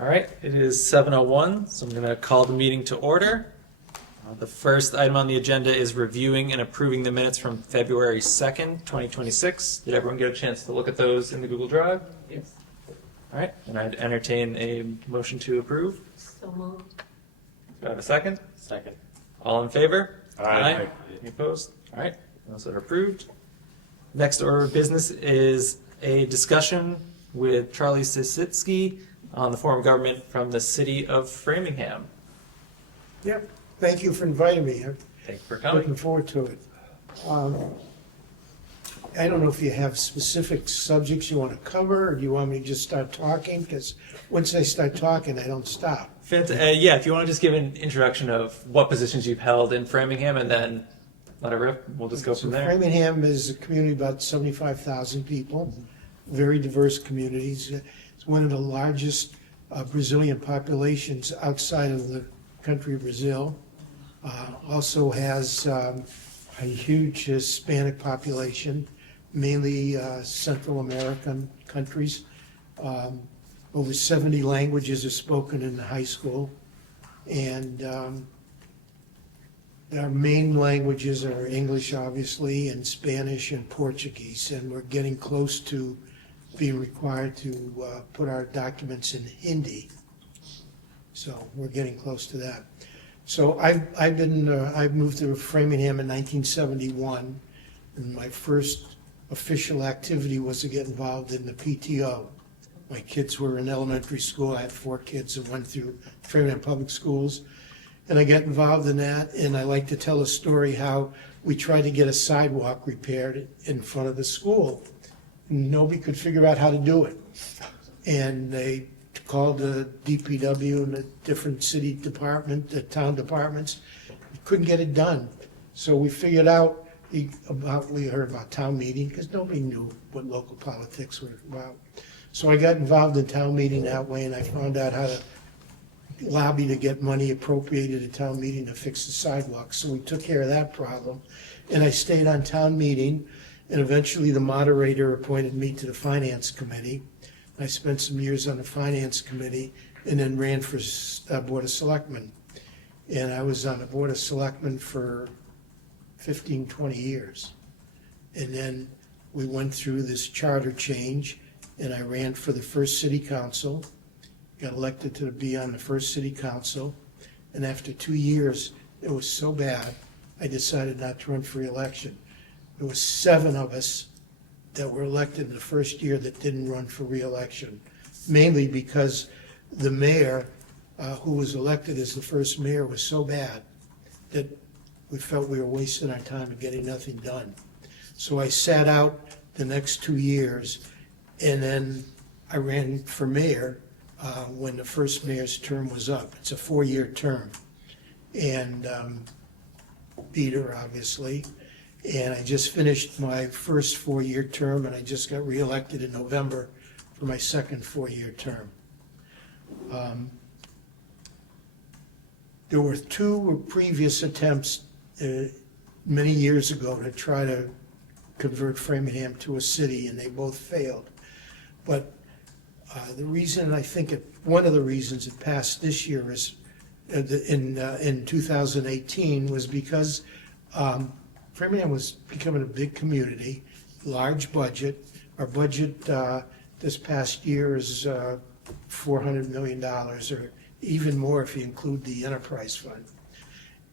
All right, it is 7:01, so I'm going to call the meeting to order. The first item on the agenda is reviewing and approving the minutes from February 2nd, 2026. Did everyone get a chance to look at those in the Google Drive? Yes. All right, and I'd entertain a motion to approve. So moved. Do I have a second? Second. All in favor? Aye. Any opposed? All right, those are approved. Next order of business is a discussion with Charlie Sisitsky on the form of government from the city of Framingham. Yep, thank you for inviting me. I'm Thank you for looking coming. forward to it. I don't know if you have specific subjects you want to cover, or do you want me to just start talking? Because once I start talking, I don't stop. Yeah, if you want to just give an introduction of what positions you've held in Framingham and then let it rip, we'll just go from So there. Framingham is a community of about 75,000 people, very diverse communities. It's one of the largest Brazilian populations outside of the country of Brazil. Also has a huge Hispanic population, mainly Central American countries. Over 70 languages are spoken in the high school. And our main languages are English, obviously, and Spanish and Portuguese. And we're getting close to being required to put our documents in Hindi. So we're getting close to that. So I've moved to Framingham in 1971, and my first official activity was to get involved in the PTO. My kids were in elementary school. I had 4 kids that went through Framingham Public Schools, and I got involved in that. And I like to tell a story how we tried to get a sidewalk repaired in front of the school. Nobody could figure out how to do it, and they called the DPW and the different city department, the town departments, couldn't get it done. So we figured out, we heard about town meeting, because nobody knew what local politics were about. So I got involved in town meeting that way, and I found out how to lobby to get money appropriated at town meeting to fix the sidewalks. So we took care of that problem, and I stayed on town meeting, and eventually the moderator appointed me to the finance committee. I spent some years on the finance committee and then ran for Board of Selectmen. And I was on the Board of Selectmen for 15, 20 years. And then we went through this charter change, and I ran for the first city council, got elected to be on the first city council. And after 2 years, it was so bad, I decided not to run for re-election. There was 7 of us that were elected in the first year that didn't run for re-election, mainly because the mayor, who was elected as the first mayor, was so bad that we felt we were wasting our time and getting nothing done. So I sat out the next 2 years, and then I ran for mayor when the first mayor's term was up. It's a 4-year term, and beat her, obviously. And I just finished my first 4-year term, and I just got reelected in November for my second 4-year term. There were 2 previous attempts many years ago to try to convert Framingham to a city, and they both failed. But the reason I think one of the reasons it passed this year is in 2018 was because Framingham was becoming a big community, large budget. Our budget this past year is $400 million, or even more if you include the enterprise fund.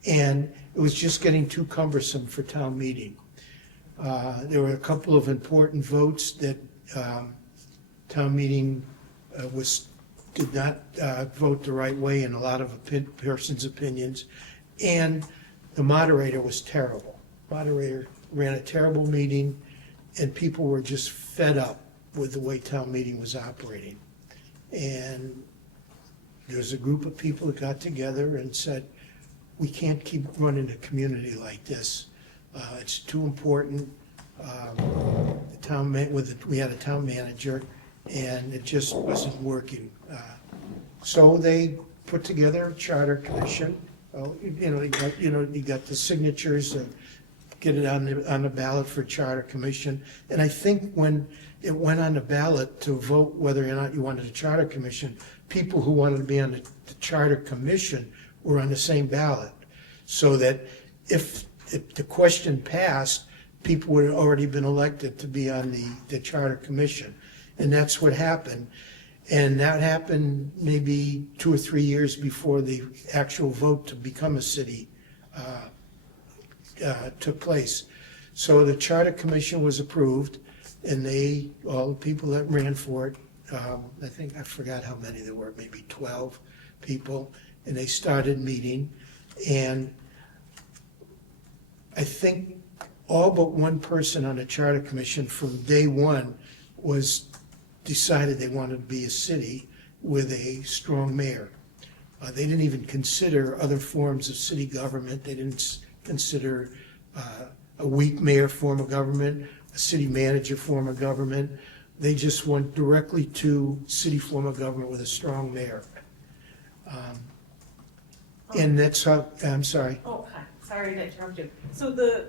And it was just getting too cumbersome for town meeting. There were a couple of important votes that town meeting did not vote the right way in a lot of person's opinions, and the moderator was terrible. Moderator ran a terrible meeting, and people were just fed up with the way town meeting was operating. And there's a group of people that got together and said, we can't keep running a community like this. It's too important. We had a town manager, and it just wasn't working. So they put together a charter commission. You got the signatures and get it on the ballot for charter commission. And I think when it went on the ballot to vote whether or not you wanted a charter commission, people who wanted to be on the Charter Commission were on the same ballot. So that if the question passed, people would have already been elected to be on the Charter Commission. And that's what happened. And that happened maybe 2 or 3 years before the actual vote to become a city took place. So the Charter Commission was approved, and all the people that ran for it, I forgot how many there were, maybe 12 people, and they started meeting. And I think all but one person on the Charter Commission from day one decided they wanted to be a city with a strong mayor. They didn't even consider other forms of city government. They didn't consider a weak mayor form of government, a city manager form of government. They just went directly to city form of government with a strong mayor. And that's how, I'm sorry. Oh, hi. Sorry to interrupt you. So the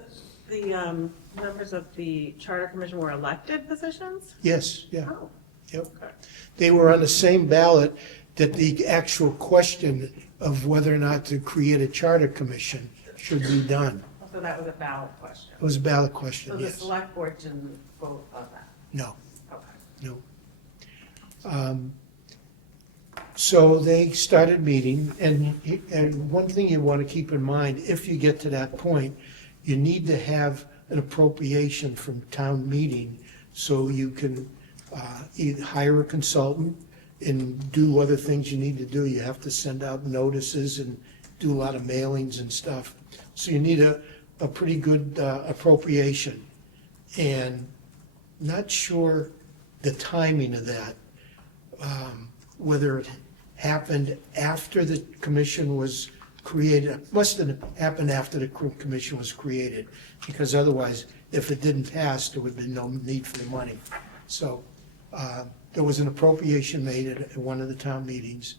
members of the Charter Commission were elected positions? Yes, yeah. Oh, Yep. okay. They were on the same ballot that the actual question of whether or not to create a charter commission should be done. So that was a ballot question? It was a ballot So question, the yes. select board didn't vote on that? No, Okay. no. So they started meeting, and one thing you want to keep in mind, if you get to that point, you need to have an appropriation from town meeting so you can either hire a consultant and do other things you need to do. You have to send out notices and do a lot of mailings and stuff. So you need a pretty good appropriation. And not sure the timing of that, whether it happened after the commission was created. It must have happened after the commission was created, because otherwise, if it didn't pass, there would have been no need for the money. So there was an appropriation made at one of the town meetings,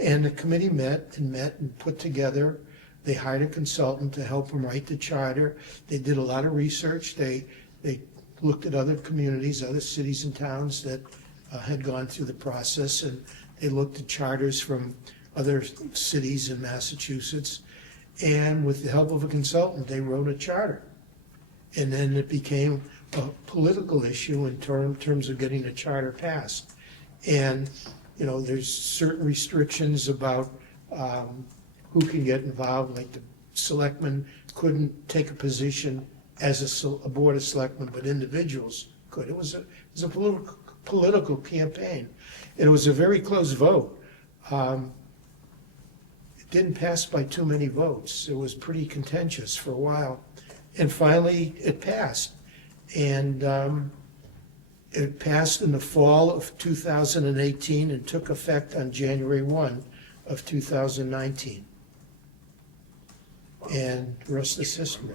and the committee met and put together. They hired a consultant to help them write the charter. They did a lot of research. They looked at other communities, other cities and towns that had gone through the process, and they looked at charters from other cities in Massachusetts. And with the help of a consultant, they wrote a charter. And then it became a political issue in terms of getting a charter passed. And, you know, there's certain restrictions about who can get involved, like the selectmen couldn't take a position as a board of selectmen, but individuals could. It was a political campaign. And it was a very close vote. It didn't pass by too many votes. It was pretty contentious for a while. And finally, it passed. And it passed in the fall of 2018 and took effect on January 1 of 2019. And the rest is history.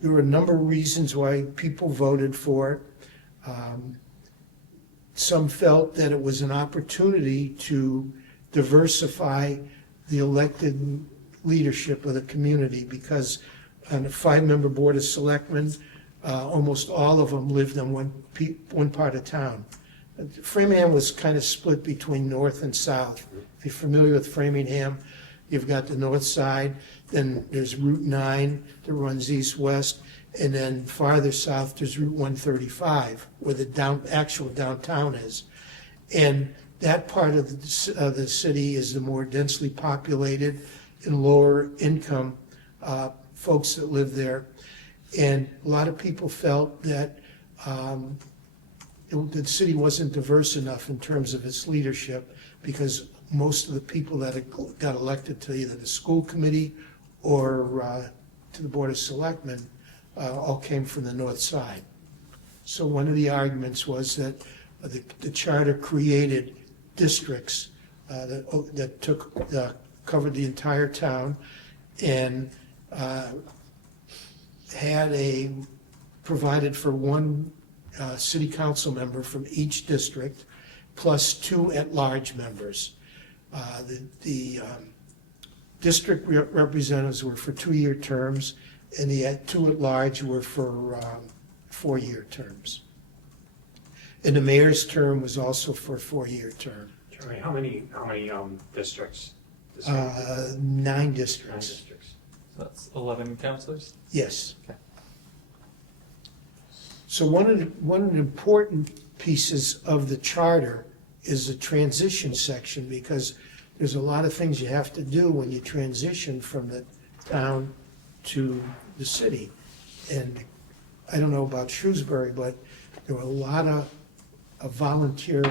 There were a number of reasons why people voted for it. Some felt that it was an opportunity to diversify the elected leadership of the community, because on a 5-member board of selectmen, almost all of them lived in one part of town. Framingham was kind of split between north and south. If you're familiar with Framingham, you've got the north side, then there's Route 9 that runs east-west, and then farther south, there's Route 135, where the actual downtown is. And that part of the city is the more densely populated and lower income folks that live there. And a lot of people felt that the city wasn't diverse enough in terms of its leadership, because most of the people that got elected to either the school committee or to the Board of Selectmen all came from the north side. So one of the arguments was that the charter created districts that covered the entire town, and provided for one city council member from each district, plus 2 at-large members. The district representatives were for 2-year terms, and the 2 at-large were for 4-year terms. And the mayor's term was also for a 4-year term. Jeremy, how many districts? 9 Nine districts, districts. So that's 11 counselors? yes. Okay. So one of the important pieces of the charter is the transition section, because there's a lot of things you have to do when you transition from the town to the city. And I don't know about Shrewsbury, but there were a lot of volunteer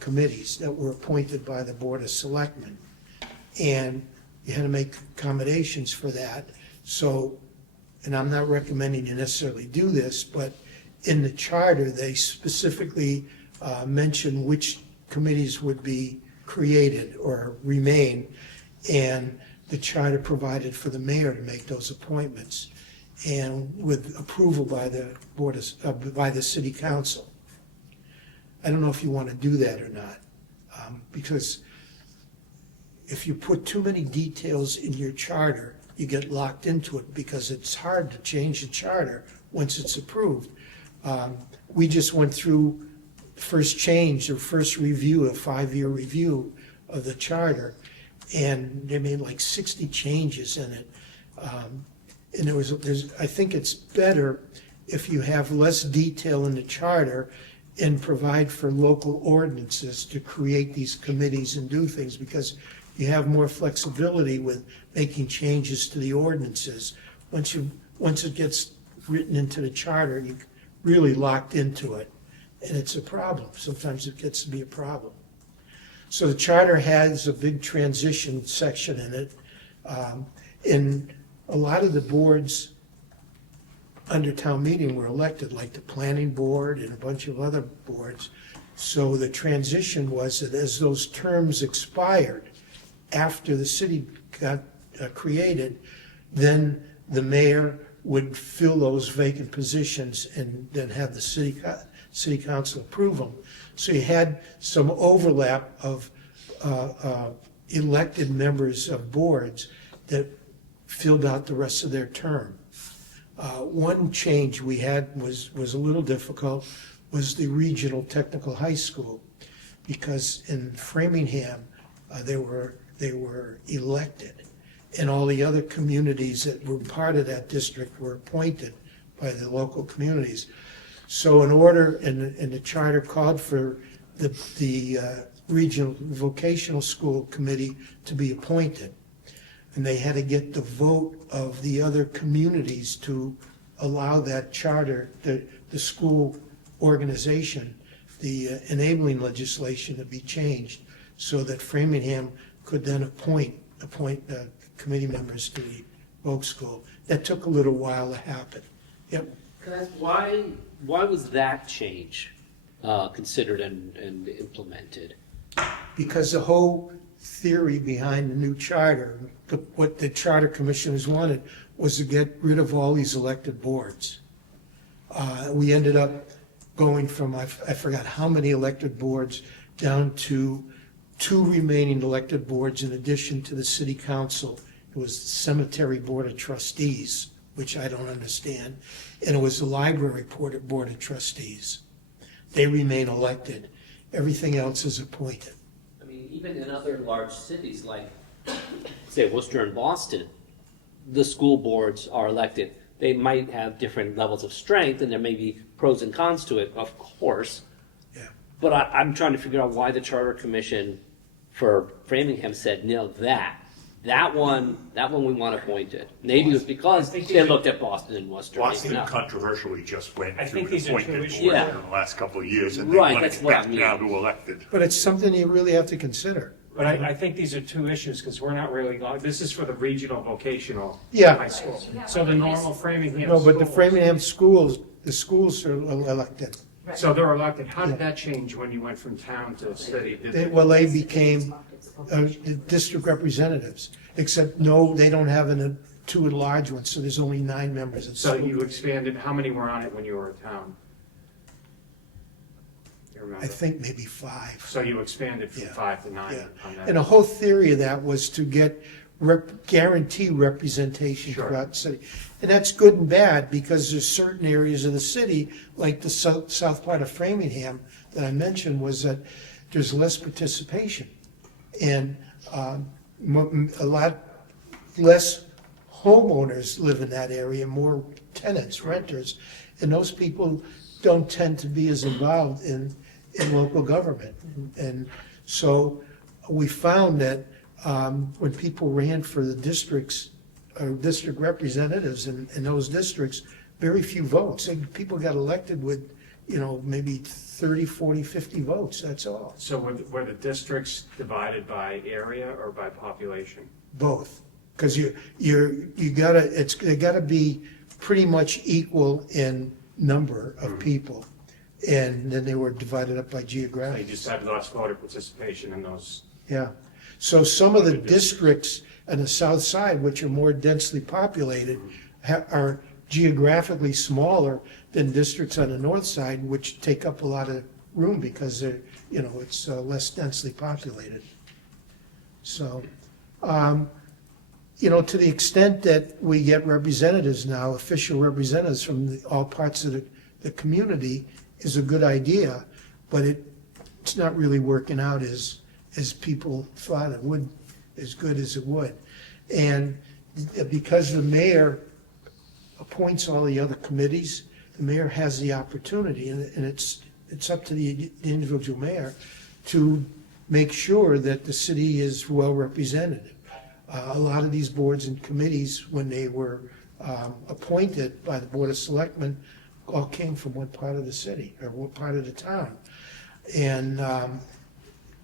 committees that were appointed by the Board of Selectmen. And you had to make accommodations for that. So, and I'm not recommending you necessarily do this, but in the charter, they specifically mention which committees would be created or remain. And the charter provided for the mayor to make those appointments, and with approval by the by the city council. I don't know if you want to do that or not, because if you put too many details in your charter, you get locked into it, because it's hard to change the charter once it's approved. We just went through first change or first review, a 5-year review of the charter, and they made like 60 changes in it. And I think it's better if you have less detail in the charter and provide for local ordinances to create these committees and do things, because you have more flexibility with making changes to the ordinances. Once it gets written into the charter, you're really locked into it, and it's a problem. Sometimes it gets to be a problem. So the charter has a big transition section in it. And a lot of the boards under town meeting were elected, like the planning board and a bunch of other boards. So the transition was that as those terms expired, after the city got created, then the mayor would fill those vacant positions and then have the city council approve them. So you had some overlap of elected members of boards that filled out the rest of their term. One change we had was a little difficult, was the regional technical high school, because in Framingham, they were elected, and all the other communities that were part of that district were appointed by the local communities. So in order, and the charter called for the regional vocational school committee to be appointed. And they had to get the vote of the other communities to allow that charter, the school organization, the enabling legislation to be changed, so that Framingham could then appoint committee members to the Voc School. That took a little while to happen. Yep. Can I ask, why was that change considered and implemented? Because the whole theory behind the new charter, what the charter commissioners wanted, was to get rid of all these elected boards. We ended up going from, I forgot how many elected boards, down to 2 remaining elected boards in addition to the city council. It was the cemetery board of trustees, which I don't understand, and it was the library board of trustees. They remain elected. Everything else is appointed. I mean, even in other large cities like, say, Worcester and Boston, the school boards are elected. They might have different levels of strength, and there may be pros and cons to it, of course. Yeah. But I'm trying to figure out why the Charter Commission for Framingham said, no, that one we want appointed. Maybe it was because they looked at Boston and Worcester. Boston maybe not. controversially just went I through think the these are two appointed issues. board Yeah. in the last couple of years, and they Right, want that's to what I get mean. down to elected. But it's something you really have to consider. But I think these are two issues, because we're not really, this is for the regional vocational Yeah. high school. So the normal Framingham No, but the schools- Framingham schools, the schools are elected. So they're elected. How did that change when you went from town to city? They became district representatives, except no, they don't have 2 at-large ones, so there's only 9 members of the So school. you expanded, how many were on it when you were in town? You remember? I think maybe 5. So you expanded from Yeah. 5 to 9 Yeah. on And that? the whole theory of that was to get guarantee representation Sure. throughout the city. And that's good and bad, because there's certain areas of the city, like the south part of Framingham that I mentioned, was that there's less participation. And a lot less homeowners live in that area, more tenants, renters, and those people don't tend to be as involved in local government. And so we found that when people ran for the districts, or district representatives in those districts, very few votes. And people got elected with, maybe 30, 40, 50 votes, that's all. So were the districts divided by area or by population? Both, because they gotta be pretty much equal in number of people, and then they were divided up by They geographic. just had less voter participation in those. Yeah, so some of the districts on the south side, which are more densely populated, are geographically smaller than districts on the north side, which take up a lot of room because they're, it's less densely populated. So, to the extent that we get representatives now, official representatives from all parts of the community, is a good idea, but it's not really working out as people thought it would, as good as it would. And because the mayor appoints all the other committees, the mayor has the opportunity, and it's up to the individual mayor to make sure that the city is well represented. A lot of these boards and committees, when they were appointed by the Board of Selectmen, all came from one part of the city, or one part of the town. And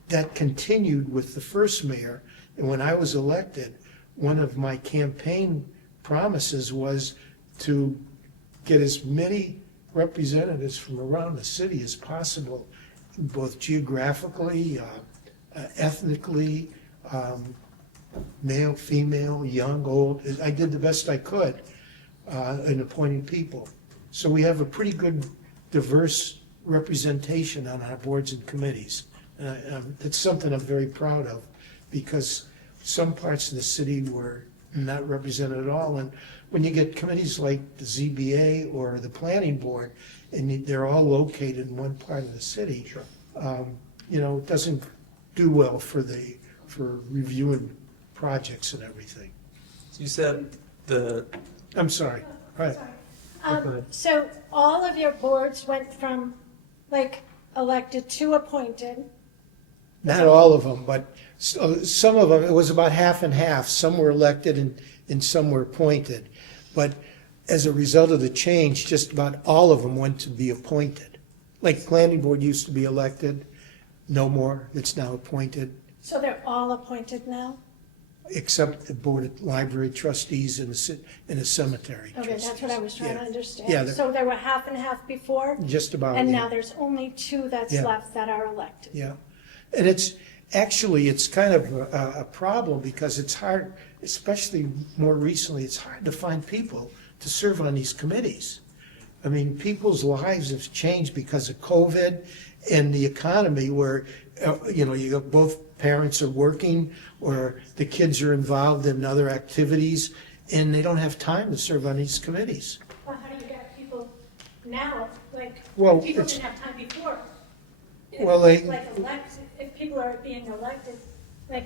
that continued with the first mayor. And when I was elected, one of my campaign promises was to get as many representatives from around the city as possible, both geographically, ethnically, male, female, young, old. I did the best I could in appointing people. So we have a pretty good diverse representation on our boards and committees. It's something I'm very proud of, because some parts of the city were not represented at all. And when you get committees like the ZBA or the planning board, and they're all located in one part of the city, it doesn't do well for reviewing projects and everything. So you said I'm sorry. All right. So all of your boards went from elected to appointed. Not all of them, but some of them, it was about half and half. Some were elected and some were appointed. But as a result of the change, just about all of them went to be appointed. Like planning board used to be elected, no more, it's now appointed, So they're all appointed now? except the board of library trustees and the cemetery Okay, trustees. that's what I was trying to Yeah. understand. Yeah, So there were half and half before, Just about. and yeah. now there's only two that's Yeah. left that are elected. Yeah, and it's kind of a problem, because it's hard, especially more recently, it's hard to find people to serve on these committees. I mean, people's lives have changed because of COVID and the economy, where, you got both parents are working, or the kids are involved in other activities, and they don't have time to serve on these committees. Well, how do you get people now, Well, people it's- didn't have time before? Well, If people are being elected,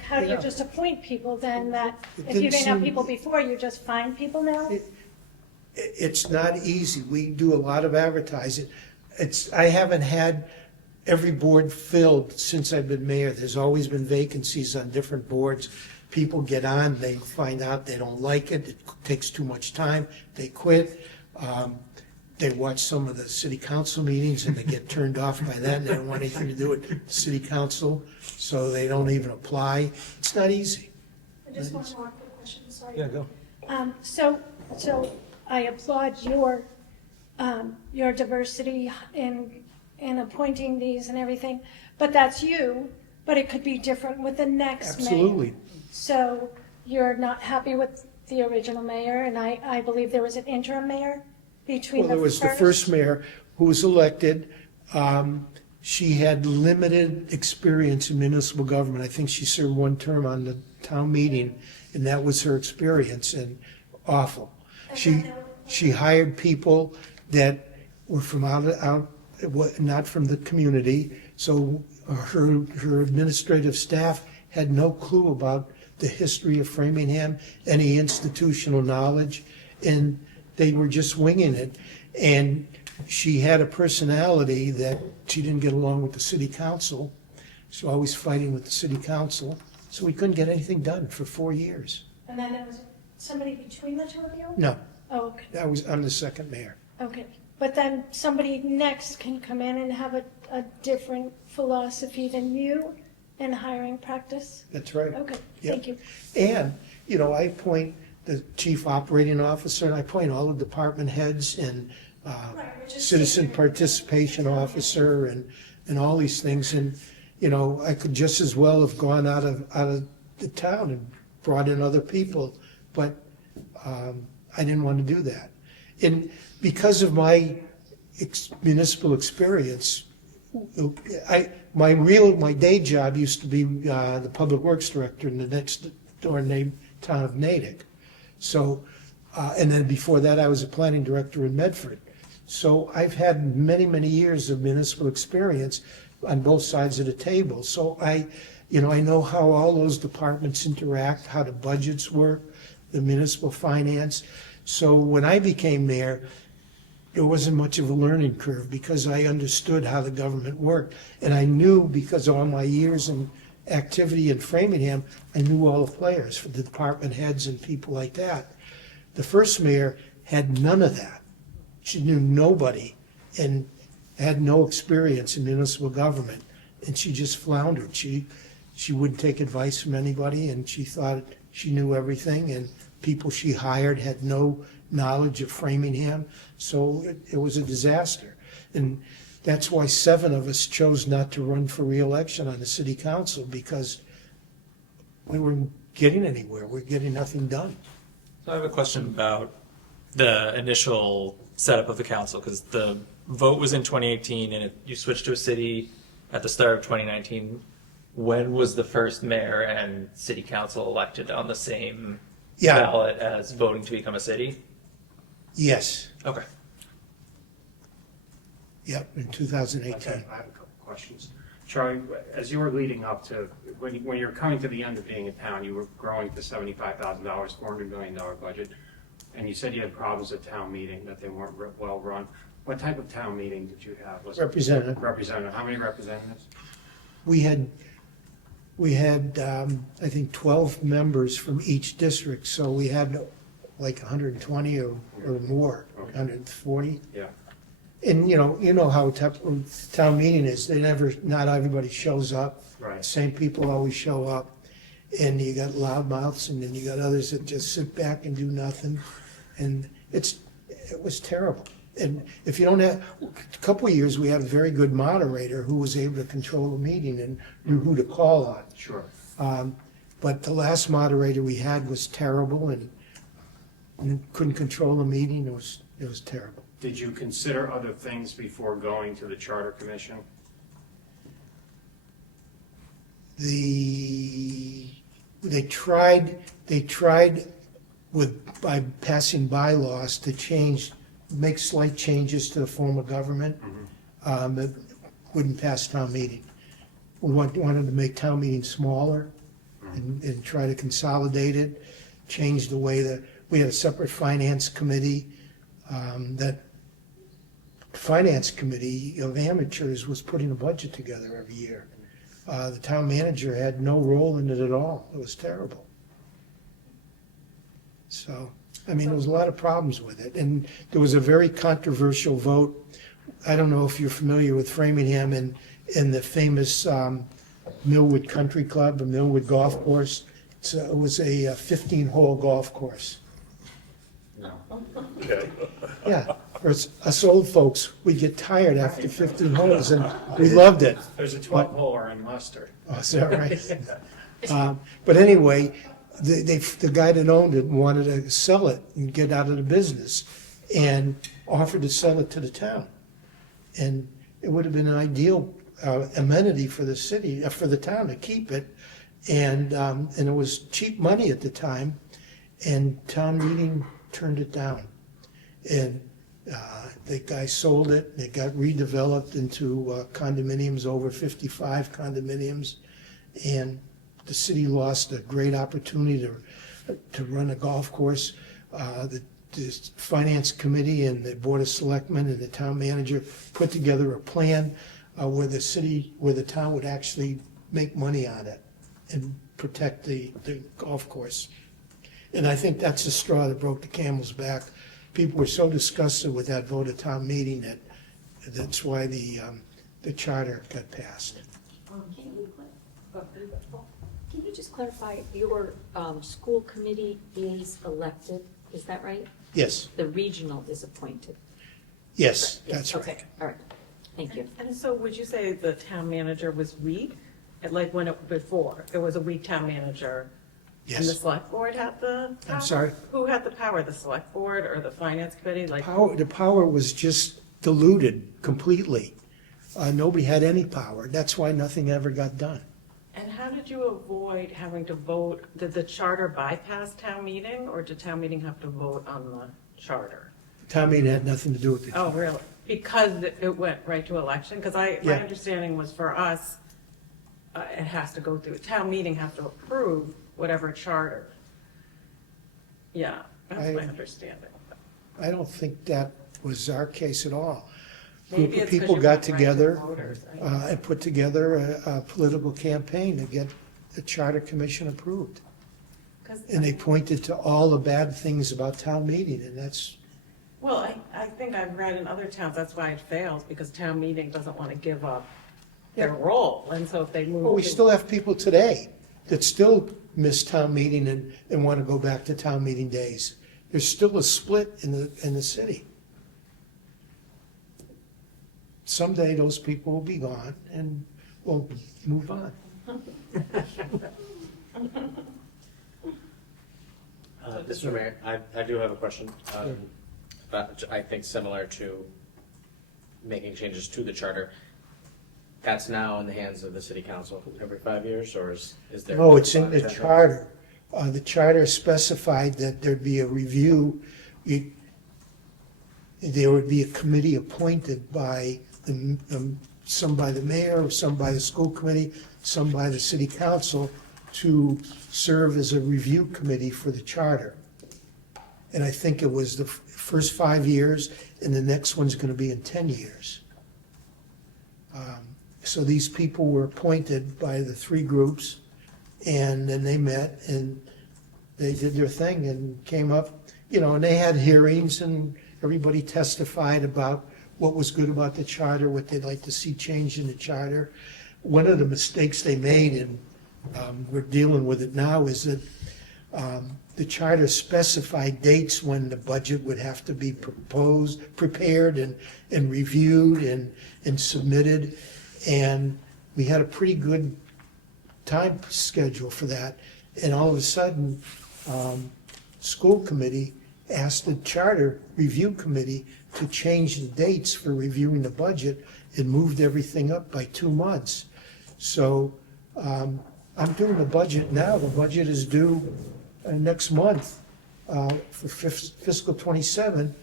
how do you Yeah. just appoint people then that, It if you didn't didn't have seem- people before, you just find people now? It's not easy. We do a lot of advertising. I haven't had every board filled since I've been mayor. There's always been vacancies on different boards. People get on, they find out they don't like it takes too much time, they quit. They watch some of the city council meetings and they get turned off by that, and they don't want anything to do with the city council, so they don't even apply. It's not easy. I just want one more quick question, sorry. go. So I applaud your diversity in appointing these and everything, but that's you, but it could be different with the next mayor. Absolutely. So you're not happy with the original mayor, and I believe there was an interim mayor between Well, the there was the first mayor who was elected. She had limited experience in municipal government. I think she served one term on the town meeting, and that was her experience, and awful. She hired people that were from not from the community, so her administrative staff had no clue about the history of Framingham, any institutional knowledge, and they were just winging it. And she had a personality that she didn't get along with the city council. She was always fighting with the city council, so we couldn't get anything done for 4 years. And then there was somebody between the two of you? No, Oh, okay, I'm the second mayor. okay. But then somebody next can come in and have a different philosophy than you in hiring practice? That's right. Okay, Yep. thank you. And, I appoint the chief operating officer, and I appoint all the department heads and citizen participation officer and all these things. And, I could just as well have gone out of the town and brought in other people, but I didn't want to do that. And because of my municipal experience, my day job used to be the public works director in the next door town of Natick. So, and then before that, I was a planning director in Medford. So I've had many, many years of municipal experience on both sides of the table. So I know how all those departments interact, how the budgets work, the municipal finance. So when I became mayor, there wasn't much of a learning curve because I understood how the government worked. And I knew, because of all my years in activity in Framingham, I knew all the players, for the department heads and people like that. The first mayor had none of that. She knew nobody and had no experience in municipal government. And she just floundered. She wouldn't take advice from anybody, and she thought she knew everything, and people she hired had no knowledge of Framingham. So it was a disaster. And that's why 7 of us chose not to run for re-election on the city council, because we weren't getting anywhere. We're getting nothing done. So I have a question about the initial setup of the council, because the vote was in 2018 and you switched to a city at the start of 2019. When was the first mayor and city council elected on the same Yeah. ballot as voting to become a city? Yes. Okay. Yep, in 2018. Okay, I have a couple questions. Charlie, as you were leading up to, when you're coming to the end of being in town, you were growing to $75,000, $400 million budget, and you said you had problems at town meeting, that they weren't well run. What type of town meeting did you have? Was it Representative. representative? How many representatives? We had, I think, 12 members from each district, so we had like 120 or more, Okay. 140. Yeah. And, you know how town meeting is. Not everybody shows up. Right. Same people always show up. And you got loudmouths, and then you got others that just sit back and do nothing. And it was terrible. And if you don't have, a couple of years, we had a very good moderator who was able to control the meeting and knew who to call on. Sure. But the last moderator we had was terrible and couldn't control the meeting. It was terrible. Did you consider other things before going to the Charter Commission? They tried by passing bylaws to make slight changes to the form of government. That wouldn't pass town meeting. We wanted to make town meeting smaller and try to consolidate it, change the way we had a separate finance committee. That finance committee of amateurs was putting a budget together every year. The town manager had no role in it at all. It was terrible. So, there was a lot of problems with it. And there was a very controversial vote. I don't know if you're familiar with Framingham and the famous Millwood Country Club, the Millwood Golf Course. It was a 15-hole golf course. Okay. Yeah, for us old folks, we get tired after 15 holes, and we loved it. There's a 12-holer in Leicester. Oh, is that right? But anyway, the guy that owned it wanted to sell it and get out of the business, and offered to sell it to the town. And it would have been an ideal amenity for the city, for the town to keep it. And it was cheap money at the time, and town meeting turned it down. And the guy sold it, and it got redeveloped into condominiums, over 55 condominiums. And the city lost a great opportunity to run a golf course. The finance committee and the board of selectmen and the town manager put together a plan where the town would actually make money on it and protect the golf course. And I think that's the straw that broke the camel's back. People were so disgusted with that vote at town meeting that's why the charter got passed. Can you just clarify, your school committee is elected, is that right? Yes, The regional is appointed? yes, Yes, that's right. okay, all right, thank you. And so would you say the town manager was weak? Like before, there was a weak town manager? And the Yes. select board had the power? I'm sorry? Who had the power, the select board or the finance committee? Like, The power was just diluted completely. Nobody had any power. That's why nothing ever got done. and how did you avoid having to vote? Did the charter bypass town meeting, or did town meeting have to vote on the charter? Town meeting had nothing to do with it. Oh, really? Because it went right to election? Because my Yeah. understanding was for us, it has to go through, town meeting has to approve whatever charter. Yeah, that's my I- understanding. I don't think that was our case at all. Maybe Group of it's 'cause people you got went right to together voters, right? and put together a political campaign to get the charter commission approved. 'Cause- And they pointed to all the bad things about town meeting, and that's, Well, I think I've read in other towns, that's why it fails, because town meeting doesn't want to give up their role, and so if they move. well, we to- still have people today that still miss town meeting and want to go back to town meeting days. There's still a split in the city. Someday those people will be gone and we'll move on. Mr. Mayor, I do have a question, but I think similar to making changes to the charter. That's now in the hands of the city council every 5 years, or is there? No, it's in the charter. The charter specified that there'd be a review. There would be a committee appointed by some by the mayor, some by the school committee, some by the city council to serve as a review committee for the charter. And I think it was the first 5 years, and the next one's gonna be in 10 years. So these people were appointed by the three groups, and then they met, and they did their thing and came up, and they had hearings, and everybody testified about what was good about the charter, what they'd like to see changed in the charter. One of the mistakes they made, and we're dealing with it now, is that the charter specified dates when the budget would have to be prepared and reviewed and submitted. And we had a pretty good time schedule for that. And all of a sudden, school committee asked the charter review committee to change the dates for reviewing the budget and moved everything up by 2 months. So I'm doing the budget now. The budget is due next month for fiscal '27.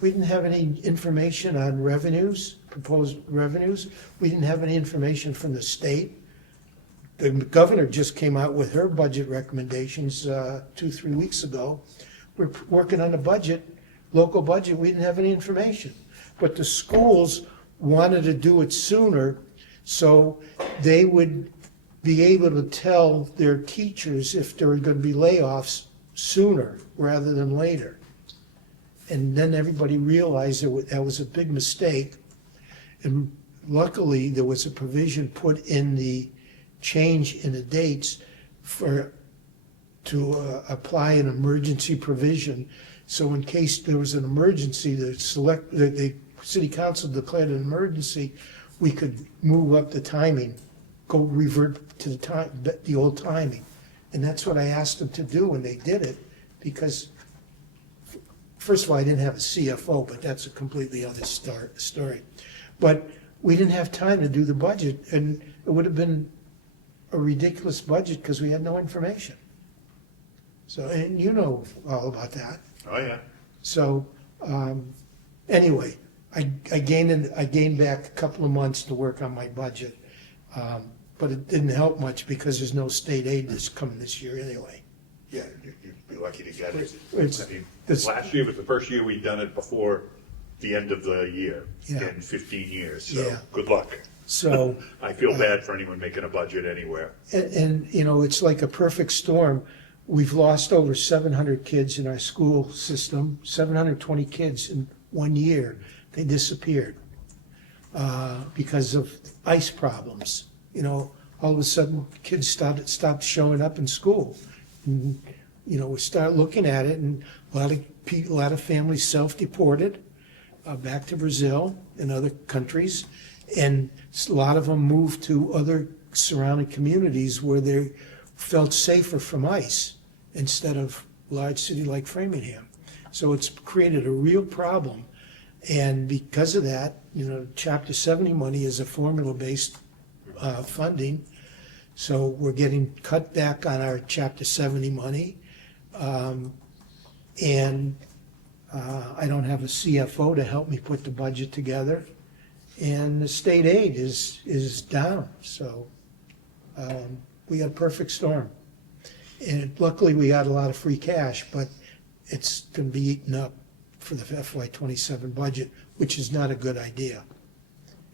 We didn't have any information on revenues, proposed revenues. We didn't have any information from the state. The governor just came out with her budget recommendations 2-3 weeks ago. We're working on the budget, local budget, we didn't have any information. But the schools wanted to do it sooner, so they would be able to tell their teachers if there were going to be layoffs sooner rather than later. And then everybody realized that was a big mistake. And luckily, there was a provision put in the change in the dates to apply an emergency provision. So in case there was an emergency, the city council declared an emergency, we could move up the timing, go revert to the old timing. And that's what I asked them to do, and they did it, because first of all, I didn't have a CFO, but that's a completely other story. But we didn't have time to do the budget, and it would have been a ridiculous budget because we had no information. So, and you know all about that. Oh, yeah. So, anyway, I gained back a couple of months to work on my budget. But it didn't help much because there's no state aid that's coming this year anyway. Yeah, you'd be lucky to get it. It's- I mean, it's- last year was the first year we'd done it before the end of the year, Yeah. in 15 years, so Yeah. good luck. So, I feel bad for anyone making a budget anywhere. and, you know, it's like a perfect storm. We've lost over 700 kids in our school system, 720 kids in 1 year. They disappeared because of ice problems. You know, all of a sudden, kids stopped showing up in school. And, you know, we start looking at it, and a lot of families self-deported back to Brazil and other countries, and a lot of them moved to other surrounding communities where they felt safer from ICE instead of a large city like Framingham. So it's created a real problem, and because of that, you know, Chapter 70 money is a formula-based funding, so we're getting cut back on our Chapter 70 money, and I don't have a CFO to help me put the budget together, and the state aid is down, so we got a perfect storm. And luckily, we got a lot of free cash, but it's going to be eaten up for the FY27 budget, which is not a good idea.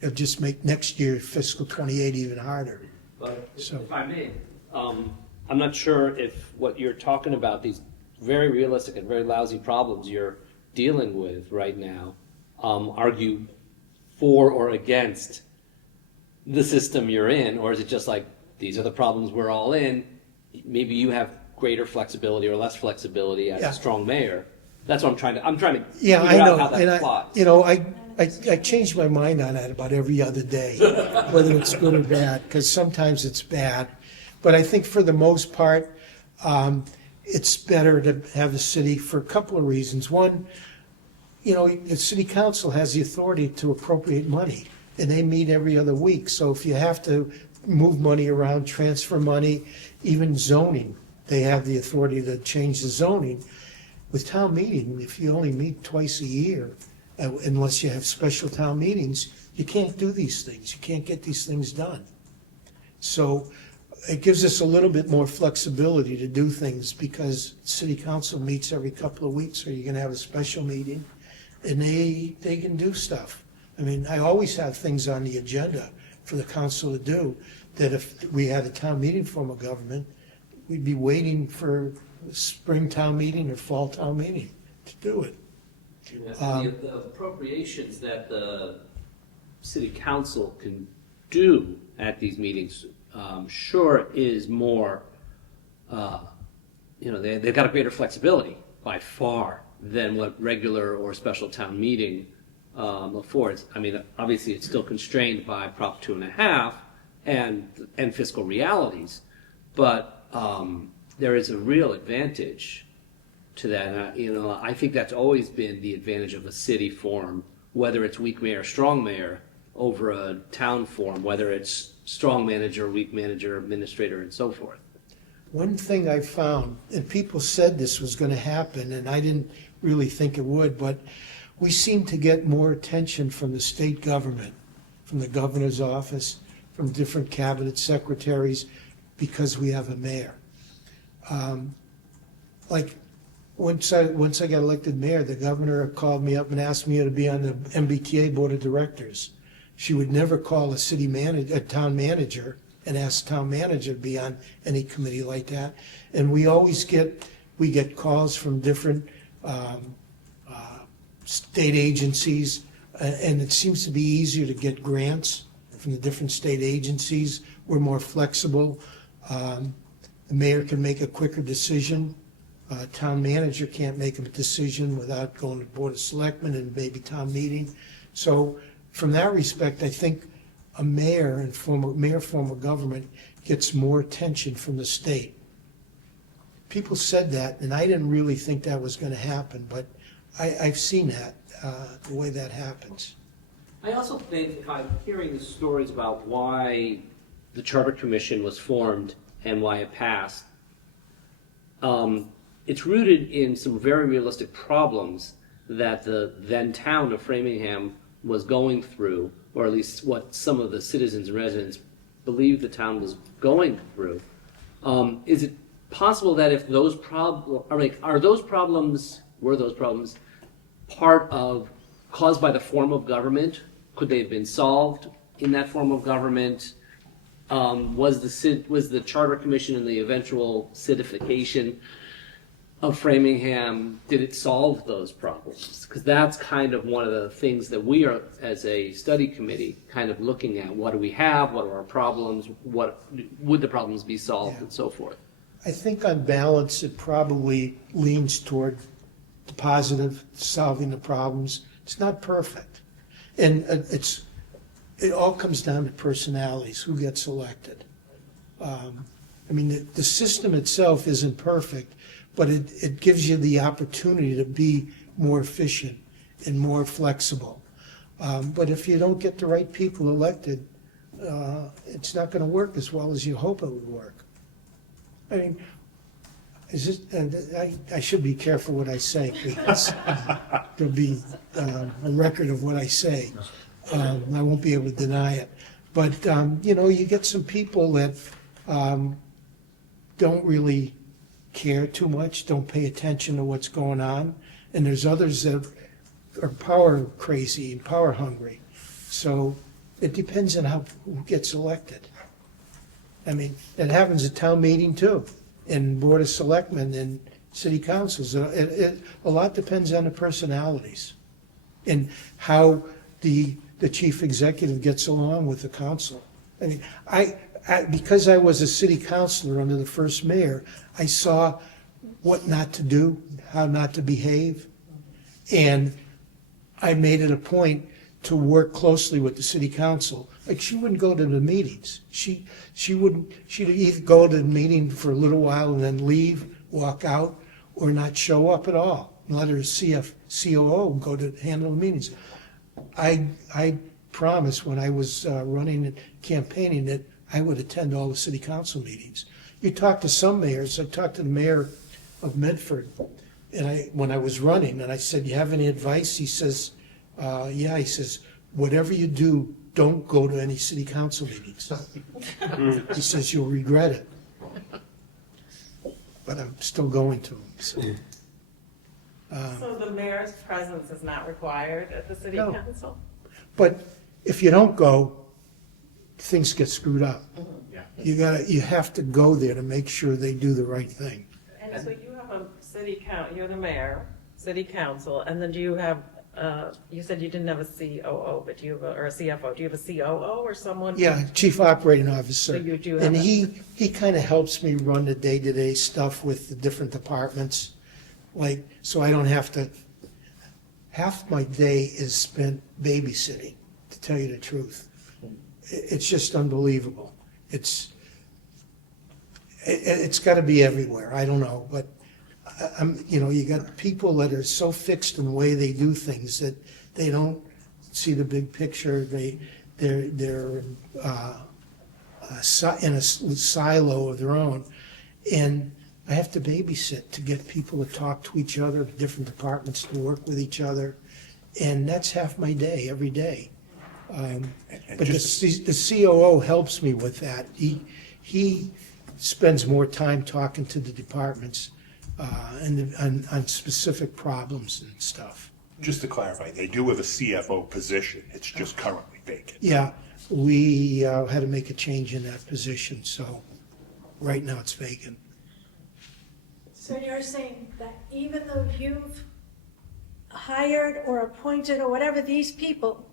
It'll just make next year, fiscal '28, even harder. But So- if I may, I'm not sure if what you're talking about, these very realistic and very lousy problems you're dealing with right now, argue for or against the system you're in, or is it just like, these are the problems we're all in, maybe you have greater flexibility or less flexibility as Yeah. a strong mayor? That's what I'm trying to Yeah, I figure know, out how that and applies. I change my mind on that about every other day, whether it's good or bad, because sometimes it's bad. But I think for the most part, it's better to have the city for a couple of reasons. One, you know, the city council has the authority to appropriate money, and they meet every other week. So if you have to move money around, transfer money, even zoning, they have the authority to change the zoning. With town meeting, if you only meet twice a year, unless you have special town meetings, you can't do these things. You can't get these things done. So it gives us a little bit more flexibility to do things because city council meets every couple of weeks, or you're gonna have a special meeting, and they can do stuff. I mean, I always have things on the agenda for the council to do, that if we had a town meeting form of government, we'd be waiting for spring town meeting or fall town meeting to do it. The appropriations that the city council can do at these meetings, sure is more, they've got a greater flexibility by far than what regular or special town meeting affords. I mean, obviously, it's still constrained by Prop 2.5 and fiscal realities, but there is a real advantage to that. And, I think that's always been the advantage of a city form, whether it's weak mayor, strong mayor, over a town form, whether it's strong manager, weak manager, administrator, and so forth. One thing I found, and people said this was gonna happen, and I didn't really think it would, but we seem to get more attention from the state government, from the governor's office, from different cabinet secretaries, because we have a mayor. Like, once I got elected mayor, the governor called me up and asked me to be on the MBTA Board of Directors. She would never call a town manager and ask the town manager to be on any committee like that. And we always get calls from different state agencies, and it seems to be easier to get grants from the different state agencies. We're more flexible. The mayor can make a quicker decision. Town manager can't make a decision without going to Board of Selectmen and maybe town meeting. So from that respect, I think a mayor and mayor form of government gets more attention from the state. People said that, and I didn't really think that was going to happen, but I've seen that, the way that happens. I also think I'm hearing the stories about why the Charter Commission was formed and why it passed, it's rooted in some very realistic problems that the then town of Framingham was going through, or at least what some of the citizens and residents believed the town was going through. Is it possible that if those problems, were those problems part of, caused by the form of government? Could they have been solved in that form of government? Was the Charter Commission and the eventual citification of Framingham, did it solve those problems? Because that's kind of one of the things that we are, as a study committee, kind of looking at. What do we have? What are our problems? What would the problems be solved, and so forth? I think on balance, it probably leans toward the positive, solving the problems. It's not perfect. And it all comes down to personalities, who gets elected. I mean, the system itself isn't perfect, but it gives you the opportunity to be more efficient and more flexible. But if you don't get the right people elected, it's not going to work as well as you hope it would work. I mean, I should be careful what I say, because there'll be a record of what I say. I won't be able to deny it. But, you get some people that don't really care too much, don't pay attention to what's going on. And there's others that are power crazy and power hungry. So it depends on who gets elected. I mean, it happens at town meeting too, and Board of Selectmen and city councils. A lot depends on the personalities and how the chief executive gets along with the council. I mean, because I was a city councilor under the first mayor, I saw what not to do, how not to behave, and I made it a point to work closely with the city council. Like, she wouldn't go to the meetings. She'd either go to the meeting for a little while and then leave, walk out, or not show up at all. And let her COO go to handle the meetings. I promised when I was running and campaigning that I would attend all the city council meetings. You talk to some mayors. I talked to the mayor of Medford, and when I was running, and I said, "You have any advice?" He says, "Yeah." He says, "Whatever you do, don't go to any city council meetings." He says, "You'll regret it." But I'm still going to them. So. So the mayor's presence is not required at the city No. council? But if you don't go, things get screwed up. Yeah. You have to go there to make sure they do the right thing. And so you have a you're the mayor, city council, and then do you have, you said you didn't have a COO, but do you have or a CFO, do you have a COO or someone? Yeah, Chief Operating Officer. So you do have And a- he kind of helps me run the day-to-day stuff with the different departments. Like, so I don't have to, half my day is spent babysitting, to tell you the truth. It's just unbelievable. It's got to be everywhere. I don't know, but you got people that are so fixed in the way they do things that they don't see the big picture. They're in a silo of their own, and I have to babysit to get people to talk to each other, different departments to work with each other, and that's half my day every day. But the COO helps me with that. He spends more time talking to the departments and on specific problems and stuff. Just to clarify, they do have a CFO position, it's just currently vacant. Yeah, we had to make a change in that position, so right now it's vacant. So you're saying that even though you've hired or appointed or whatever these people,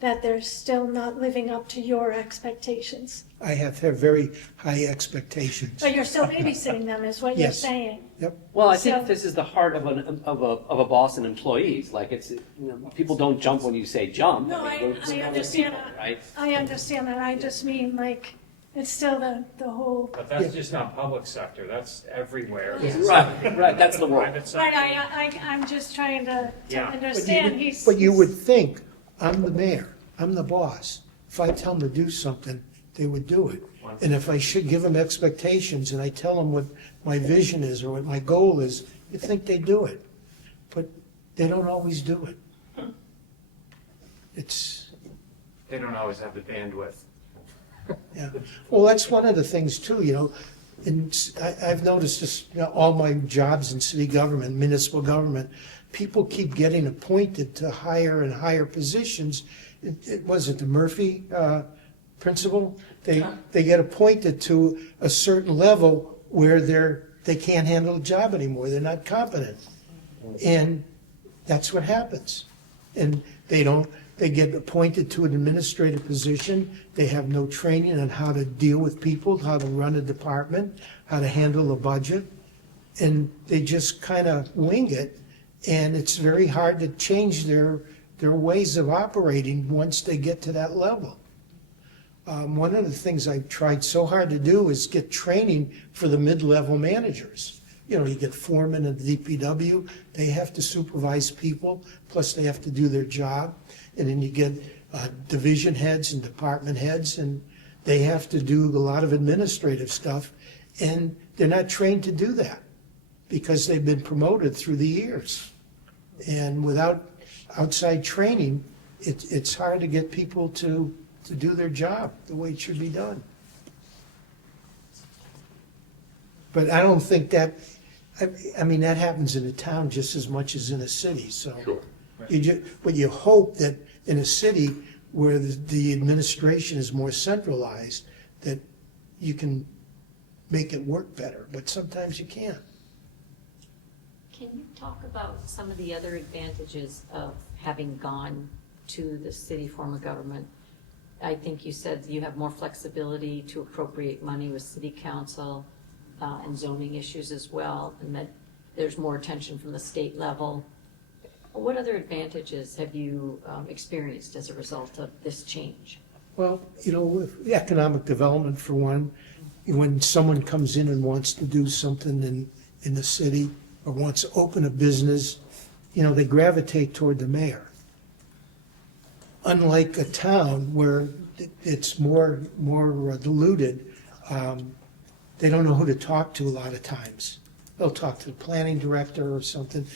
that they're still not living up to your expectations? I have very high expectations. But you're still babysitting them, is what you're Yes. saying? Yep. Well, I think So- this is the heart of a boss and employees. Like, people don't jump when you say jump. No, mean, I we're similar understand people, that. right? I understand that. I just mean, like, it's still the whole, But that's just not public sector, that's everywhere. Right, that's the word. Private sector. right, I'm just trying to Yeah. understand. But you would think, I'm the mayor, I'm the boss. If I tell them to do something, they would do it. And if I should give them expectations and I tell them what my vision is or what my goal is, you think they do it. But they don't always do it. It's, They don't always have the bandwidth. yeah. Well, that's one of the things too, you know, and I've noticed this, you know, all my jobs in city government, municipal government, people keep getting appointed to higher and higher positions. It wasn't the Murphy principle. They get appointed to a certain level where they can't handle the job anymore. They're not competent. And that's what happens. And they get appointed to an administrative position. They have no training on how to deal with people, how to run a department, how to handle a budget. And they just kind of wing it. And it's very hard to change their ways of operating once they get to that level. One of the things I've tried so hard to do is get training for the mid-level managers. You know, you get foremen at the DPW, they have to supervise people, plus they have to do their job. And then you get division heads and department heads, and they have to do a lot of administrative stuff. And they're not trained to do that because they've been promoted through the years. And without outside training, it's hard to get people to do their job the way it should be done. But I don't think that, I mean, that happens in a town just as much as in a city, so. Sure. But you hope that in a city where the administration is more centralized, that you can make it work better, but sometimes you can't. Can you talk about some of the other advantages of having gone to the city form of government? I think you said you have more flexibility to appropriate money with city council and zoning issues as well, and that there's more attention from the state level. What other advantages have you experienced as a result of this change? Well, you know, with economic development for one, when someone comes in and wants to do something in the city or wants to open a business, you know, they gravitate toward the mayor. Unlike a town where it's more diluted, they don't know who to talk to a lot of times. They'll talk to the planning director or something,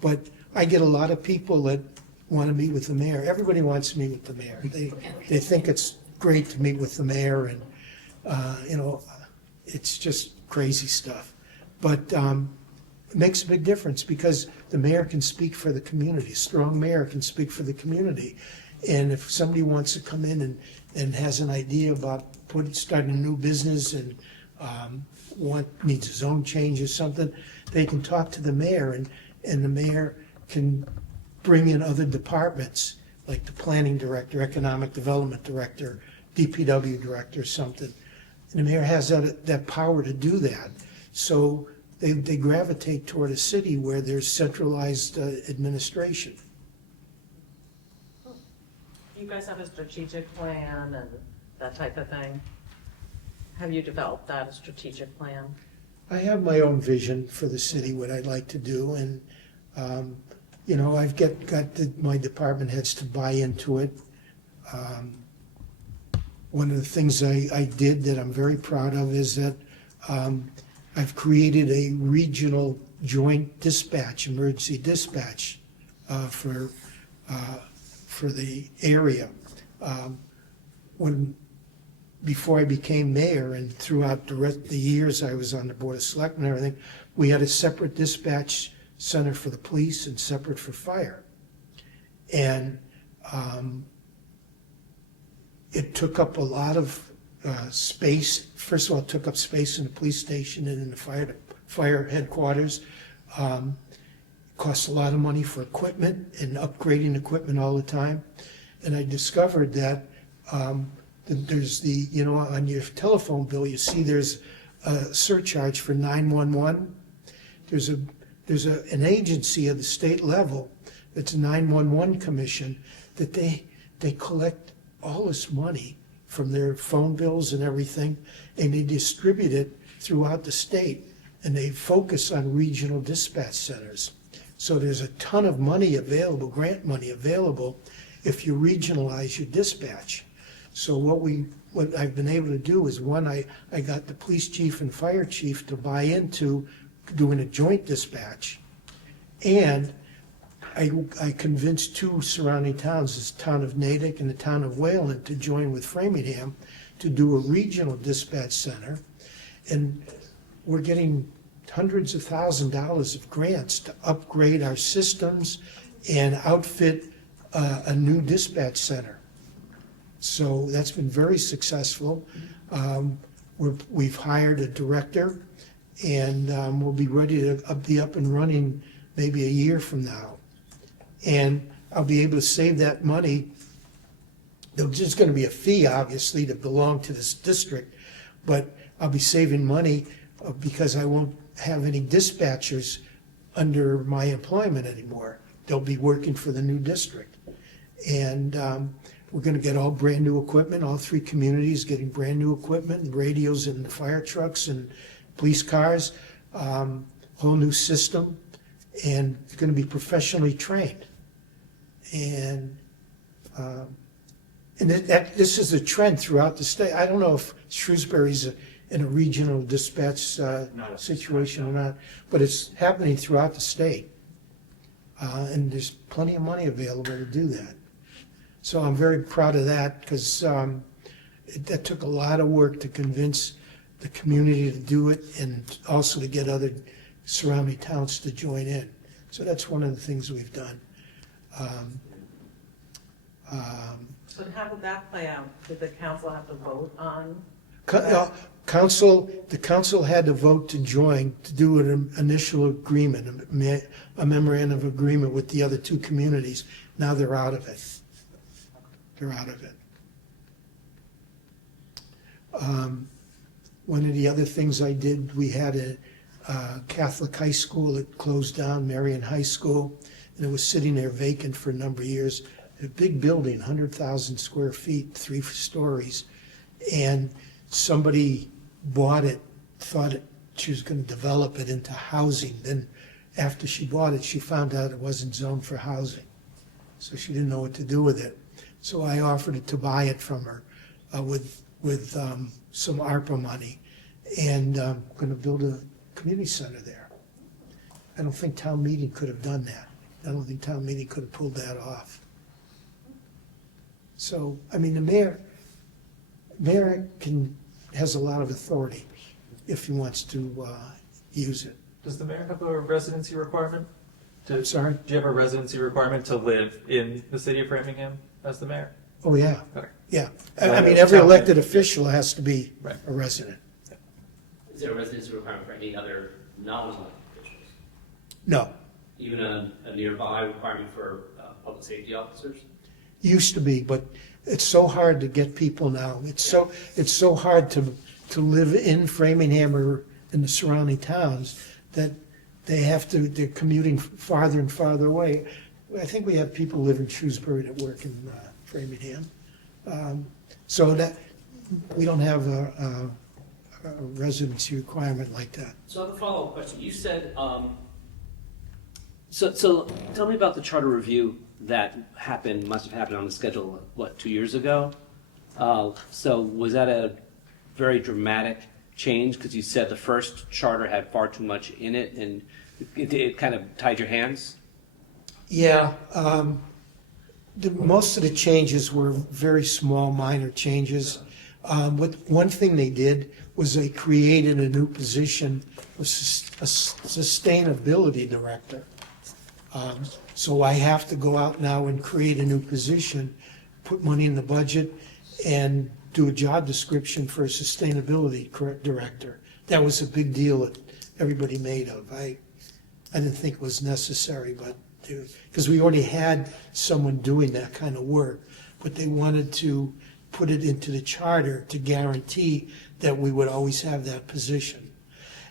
but I get a lot of people that want to meet with the mayor. Everybody wants to meet with the mayor. They think it's great to meet with the mayor, and you know, it's just crazy stuff. But it makes a big difference because the mayor can speak for the community. A strong mayor can speak for the community. And if somebody wants to come in and has an idea about starting a new business and needs a zone change or something, they can talk to the mayor, and the mayor can bring in other departments like the planning director, economic development director, DPW director, or something. And the mayor has that power to do that. So they gravitate toward a city where there's centralized administration. You guys have a strategic plan and that type of thing? Have you developed that, a strategic plan? I have my own vision for the city, what I'd like to do, and you know, I've got my department heads to buy into it. One of the things I did that I'm very proud of is that I've created a regional joint dispatch, emergency dispatch for the area. Before I became mayor and throughout the years I was on the Board of Selectmen and everything, we had a separate dispatch center for the police and separate for fire. And it took up a lot of space. First of all, it took up space in the police station and in the fire headquarters. Costs a lot of money for equipment and upgrading equipment all the time. And I discovered that there's you know, on your telephone bill, you see there's a surcharge for 911. There's an agency at the state level that's a 911 commission that they collect all this money from their phone bills and everything, and they distribute it throughout the state, and they focus on regional dispatch centers. So there's a ton of money available, grant money available, if you regionalize your dispatch. So what we what I've been able to do is, one, I got the police chief and fire chief to buy into doing a joint dispatch. And I convinced two surrounding towns, the town of Natick and the town of Wayland, to join with Framingham to do a regional dispatch center. And we're getting hundreds of $1,000s of grants to upgrade our systems and outfit a new dispatch center. So that's been very successful. We've hired a director, and we'll be ready to be up and running maybe a year from now. And I'll be able to save that money. There's just going to be a fee, obviously, to belong to this district, but I'll be saving money because I won't have any dispatchers under my employment anymore. They'll be working for the new district. And we're going to get all brand-new equipment, all three communities getting brand-new equipment and radios and fire trucks and police cars, whole new system, and it's going to be professionally trained. And this is a trend throughout the state. I don't know if Shrewsbury's in a regional dispatch situation or not, but it's happening throughout the state. And there's plenty of money available to do that. So I'm very proud of that, because that took a lot of work to convince the community to do it, and also to get other surrounding towns to join in. So that's one of the things we've done. But how did that play out? Did the council have to vote on? The council had to vote to join, to do an initial agreement, a memorandum of agreement with the other two communities. Now they're out of it. They're out of it. One of the other things I did, we had a Catholic high school that closed down, Marion High School, and it was sitting there vacant for a number of years. A big building, 100,000 square feet, 3 stories, and somebody bought it, thought she was going to develop it into housing. Then after she bought it, she found out it wasn't zoned for housing. So she didn't know what to do with it. So I offered to buy it from her with some ARPA money, and I'm going to build a community center there. I don't think town meeting could have done that. I don't think town meeting could have pulled that off. So, I mean, the mayor has a lot of authority if he wants to use it. Does the mayor have a residency requirement? Sorry? Do you have a residency requirement to live in the city of Framingham as the mayor? Oh, yeah, Okay. yeah. I mean, every elected official has to be Right. a resident. Is there a residency requirement for any other non-elected officials? No, Even a nearby requirement for public safety officers? used to be, but it's so hard to get people now. It's so hard to live in Framingham or in the surrounding towns that they're commuting farther and farther away. I think we have people live in Shrewsbury that work in Framingham. So that, we don't have a residency requirement like that. So I have a follow-up question. You said, so tell me about the charter review that must have happened on the schedule, 2 years ago? So was that a very dramatic change? Because you said the first charter had far too much in it, and it kind of tied your hands? Yeah, most of the changes were very small, minor changes. One thing they did was they created a new position, a sustainability director. So I have to go out now and create a new position, put money in the budget, and do a job description for a sustainability director. That was a big deal that everybody made of. I didn't think it was necessary, but because we already had someone doing that kind of work, but they wanted to put it into the charter to guarantee that we would always have that position.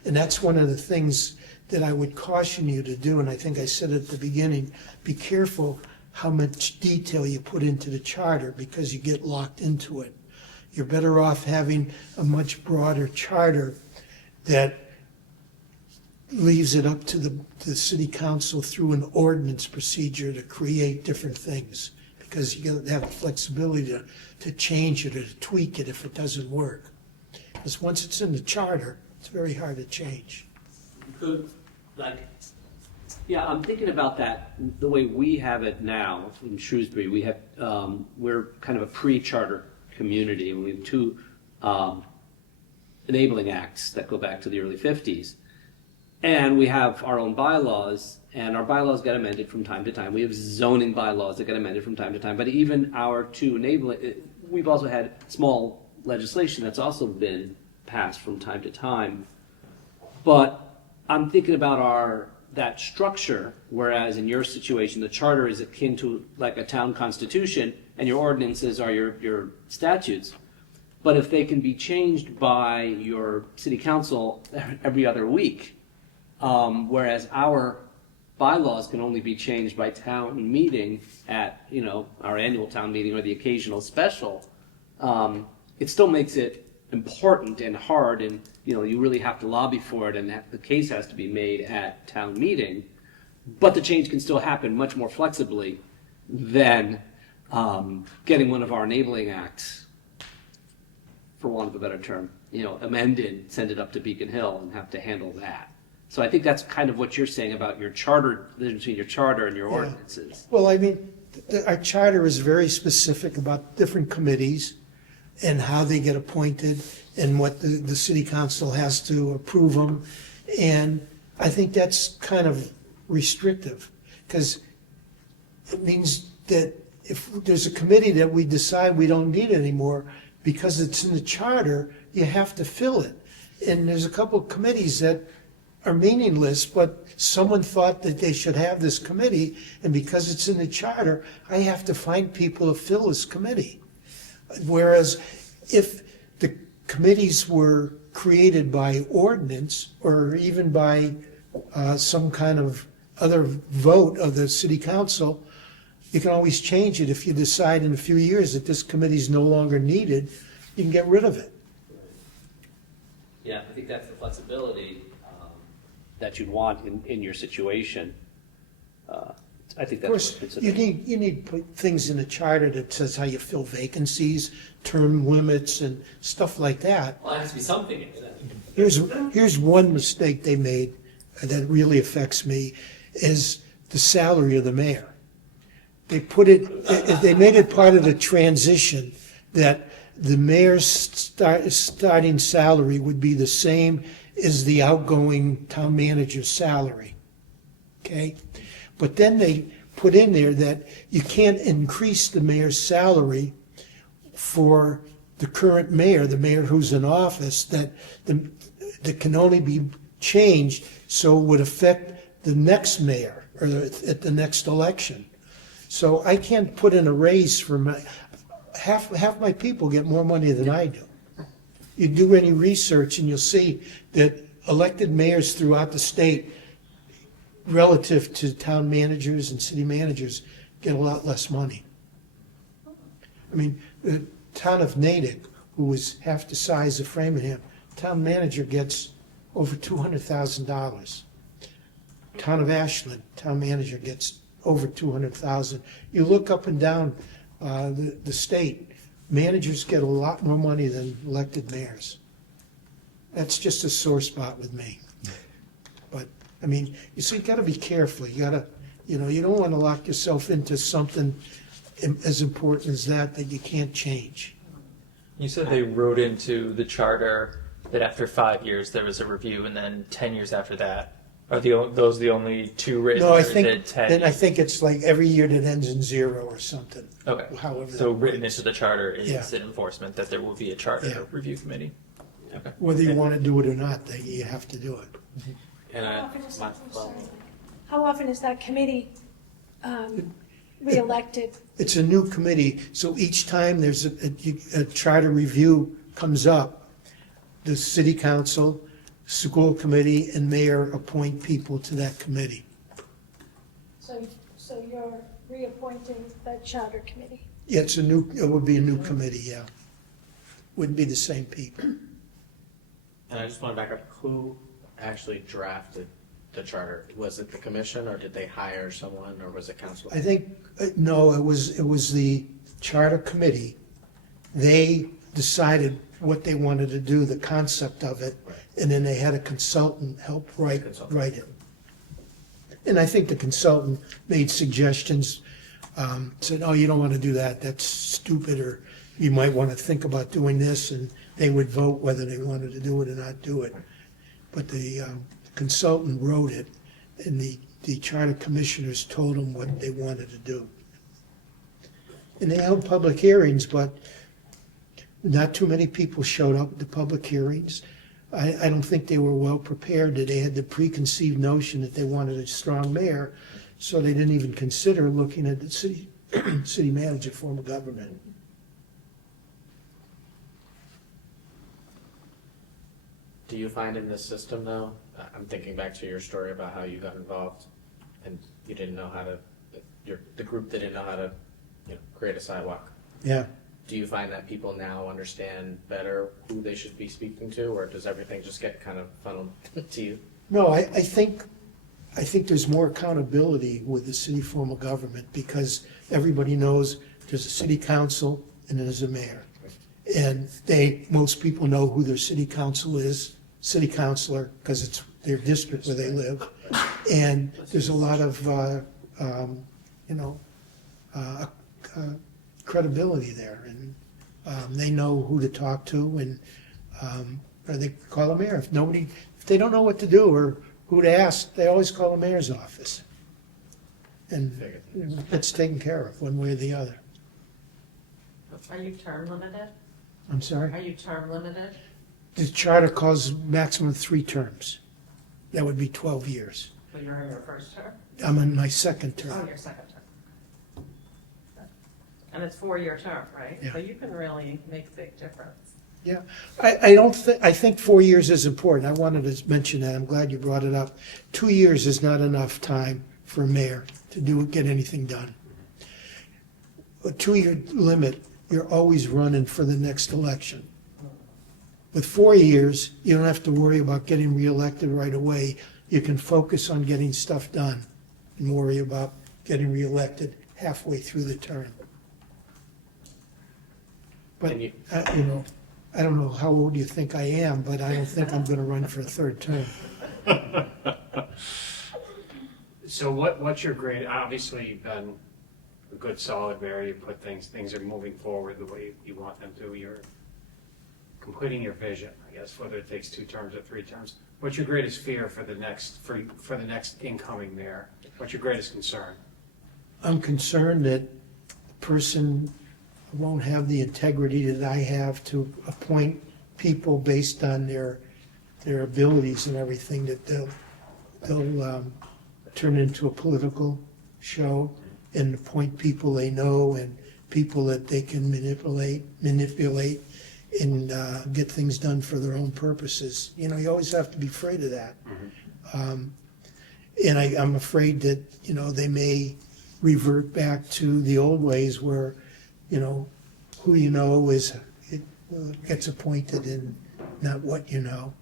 And that's one of the things that I would caution you to do, and I think I said at the beginning, be careful how much detail you put into the charter, because you get locked into it. You're better off having a much broader charter that leaves it up to the city council through an ordinance procedure to create different things. because you gotta have the flexibility to change it or to tweak it if it doesn't work. Because once it's in the charter, it's very hard to change. Could, like, yeah, I'm thinking about that, the way we have it now in Shrewsbury, we have, we're kind of a pre-charter community, and we have two enabling acts that go back to the early 50s. And we have our own bylaws, and our bylaws get amended from time to time. We have zoning bylaws that get amended from time to time, but even our two enabling, we've also had small legislation that's also been passed from time to time. But I'm thinking about that structure, whereas in your situation, the charter is akin to like a town constitution, and your ordinances are your statutes. But if they can be changed by your city council every other week, whereas our bylaws can only be changed by town meeting at, our annual town meeting or the occasional special, it still makes it important and hard, and you really have to lobby for it, and the case has to be made at town meeting. But the change can still happen much more flexibly than getting one of our enabling acts, for want of a better term, amended, send it up to Beacon Hill, and have to handle that. So I think that's kind of what you're saying about your charter, the difference between your charter and your ordinances. Well, I mean, our charter is very specific about different committees and how they get appointed and what the city council has to approve them. And I think that's kind of restrictive, because it means that if there's a committee that we decide we don't need anymore because it's in the charter, you have to fill it. And there's a couple of committees that are meaningless, but someone thought that they should have this committee, and because it's in the charter, I have to find people to fill this committee. Whereas if the committees were created by ordinance or even by some kind of other vote of the city council, you can always change it. If you decide in a few years that this committee is no longer needed, you can get rid of it. Yeah, I think that's the flexibility that you'd want in your situation. I think Of that's course, what you need to put things in the charter that says how you fill vacancies, term limits, and stuff like that. Well, there has to be something in it. Here's one mistake they made that really affects me, is the salary of the mayor. They made it part of the transition that the mayor's starting salary would be the same as the outgoing town manager's salary, okay? But then they put in there that you can't increase the mayor's salary for the current mayor, the mayor who's in office, that can only be changed so it would affect the next mayor or at the next election. So I can't put in a raise for half my people get more money than I do. You do any research and you'll see that elected mayors throughout the state, relative to town managers and city managers, get a lot less money. I mean, the town of Natick, who was half the size of Framingham, town manager gets over $200,000. Town of Ashland, town manager gets over $200,000. You look up and down the state, managers get a lot more money than elected mayors. That's just a sore spot with me. But, I mean, you see, you gotta be careful. You gotta, you don't wanna lock yourself into something as important as that you can't change. You said they wrote into the charter that after 5 years there was a review, and then 10 years after that. Are those the only two written? No, or I is think, it 10 then I years? think it's like every year that ends in 0 or something. Okay. However So that written works. into the charter is Yeah. an enforcement that there will be a charter Yeah. review committee. Okay. Whether you wanna do it or not, you have to do it. And How often is that, well, sorry. How often is that committee reelected? It's a new committee, so each time there's a charter review comes up, the city council, school committee, and mayor appoint people to that committee. So you're reappointing that charter committee? Yeah, it would be a new committee, yeah. Wouldn't be the same people. and I just want to back up, who actually drafted the charter? Was it the commission, or did they hire someone, or was it council? I think, no, it was the charter committee. They decided what they wanted to do, the concept of it, and then they had a consultant help write it. And I think the consultant made suggestions, said, oh, you don't want to do that, that's stupid, or you might want to think about doing this, and they would vote whether they wanted to do it or not do it. But the consultant wrote it, and the charter commissioners told them what they wanted to do. And they held public hearings, but not too many people showed up at the public hearings. I don't think they were well prepared, that they had the preconceived notion that they wanted a strong mayor, so they didn't even consider looking at the city manager form of government. Do you find in this system though, I'm thinking back to your story about how you got involved and you didn't know how to, the group didn't know how to, create a sidewalk. Yeah. Do you find that people now understand better who they should be speaking to, or does everything just get kind of funneled to you? No, I think there's more accountability with the city form of government, because everybody knows there's a city council and there's a mayor. And most people know who their city council is, city councilor, because it's their district where they live. And there's a lot of, credibility there, and they know who to talk to, and or they call a mayor. If they don't know what to do or who to ask, they always call the mayor's office, and it's taken care of one way or the other. Are you term limited? I'm sorry? Are you term limited? The charter calls maximum 3 terms. That would be 12 years. When you're in your first term? I'm in my second Oh, term. your second term. And it's 4-year term, right? Yeah. So you can really make a big difference. Yeah, I think 4 years is important. I wanted to mention that. I'm glad you brought it up. 2 years is not enough time for a mayor to get anything done. A 2-year limit, you're always running for the next election. With 4 years, you don't have to worry about getting reelected right away. You can focus on getting stuff done and worry about getting reelected halfway through the term. But, And you- I don't know how old you think I am, but I don't think I'm gonna run for a 3rd term. So what's your grade? Obviously, you've been a good solid mayor, you put things are moving forward the way you want them to. You're completing your vision, I guess, whether it takes 2 terms or 3 terms. What's your greatest fear for the next incoming mayor? What's your greatest concern? I'm concerned that the person won't have the integrity that I have to appoint people based on their abilities and everything, that they'll turn into a political show and appoint people they know and people that they can manipulate and get things done for their own purposes. You always have to be afraid of that. And I'm afraid that, they may revert back to the old ways where, who gets appointed and not what you know.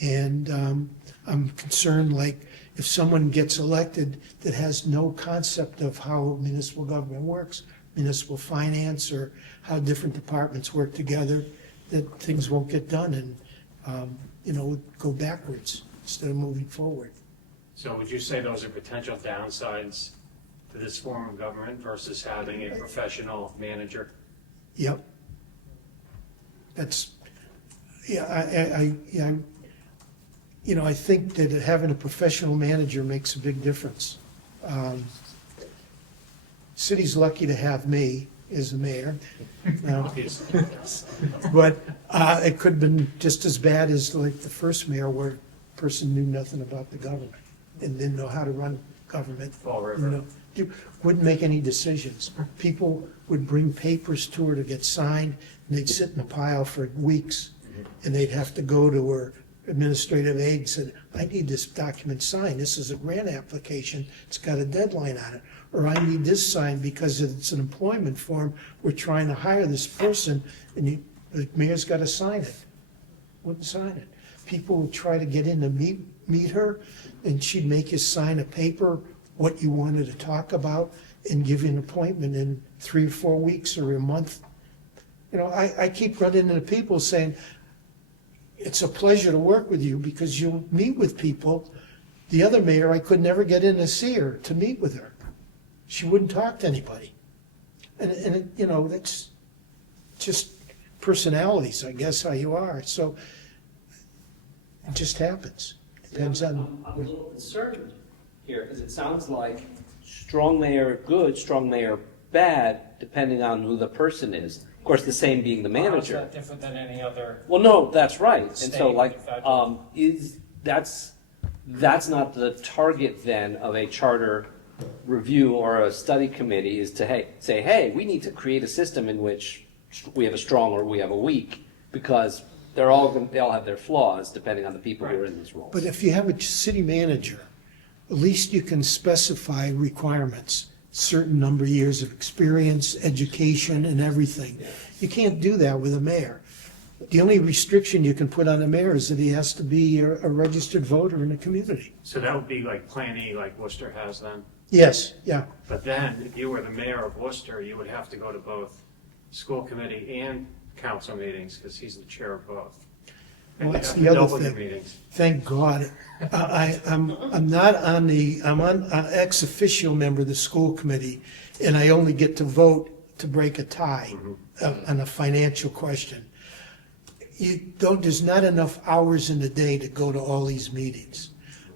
And I'm concerned, like, if someone gets elected that has no concept of how municipal government works, municipal finance, or how different departments work together, that things won't get done and, go backwards instead of moving forward. So would you say those are potential downsides to this form of government versus having a professional manager? Yep. That's, I think that having a professional manager makes a big difference. City's lucky to have me as the mayor. Now, Obviously. but it could have been just as bad as like the first mayor, where a person knew nothing about the government and didn't know how to run government. Fall River. Wouldn't make any decisions. People would bring papers to her to get signed, and they'd sit in a pile for weeks, and they'd have to go to her administrative aide and say, I need this document signed. This is a grant application. It's got a deadline on it. Or I need this signed because it's an employment form. We're trying to hire this person, and the mayor's got to sign it. Wouldn't sign it. people would try to get in to meet her, and she'd make you sign a paper, what you wanted to talk about, and give you an appointment in 3 or 4 weeks or a month. You know, I keep running into people saying, it's a pleasure to work with you because you meet with people. The other mayor, I could never get in to see her, to meet with her. She wouldn't talk to anybody. And you know, that's just personalities, I guess, how you are. So it just happens. Depends on. I'm a little concerned here, because it sounds like strong mayor good, strong mayor bad, depending on who the person is. Of course, the same being the How's manager. that different than any other? Well, no, that's right. And so State, like, federal. that's not the target then of a charter review or a study committee, is to say, hey, we need to create a system in which we have a strong or we have a weak, because they all have their flaws depending on the people who are in these roles. But if you have a city manager, at least you can specify requirements, certain number of years of experience, education, and everything. You can't do that with a mayor. The only restriction you can put on a mayor is that he has to be a registered voter in the community. So that would be like Plan E, like Worcester has then? Yes, yeah. But then, if you were the mayor of Worcester, you would have to go to both school committee and council meetings, because he's the chair of both. And Well, you'd that's have the to other double your thing. meetings. Thank God. I'm not on I'm on an ex officio member of the school committee, and I only get to vote to break a tie on a financial question. There's not enough hours in the day to go to all these meetings.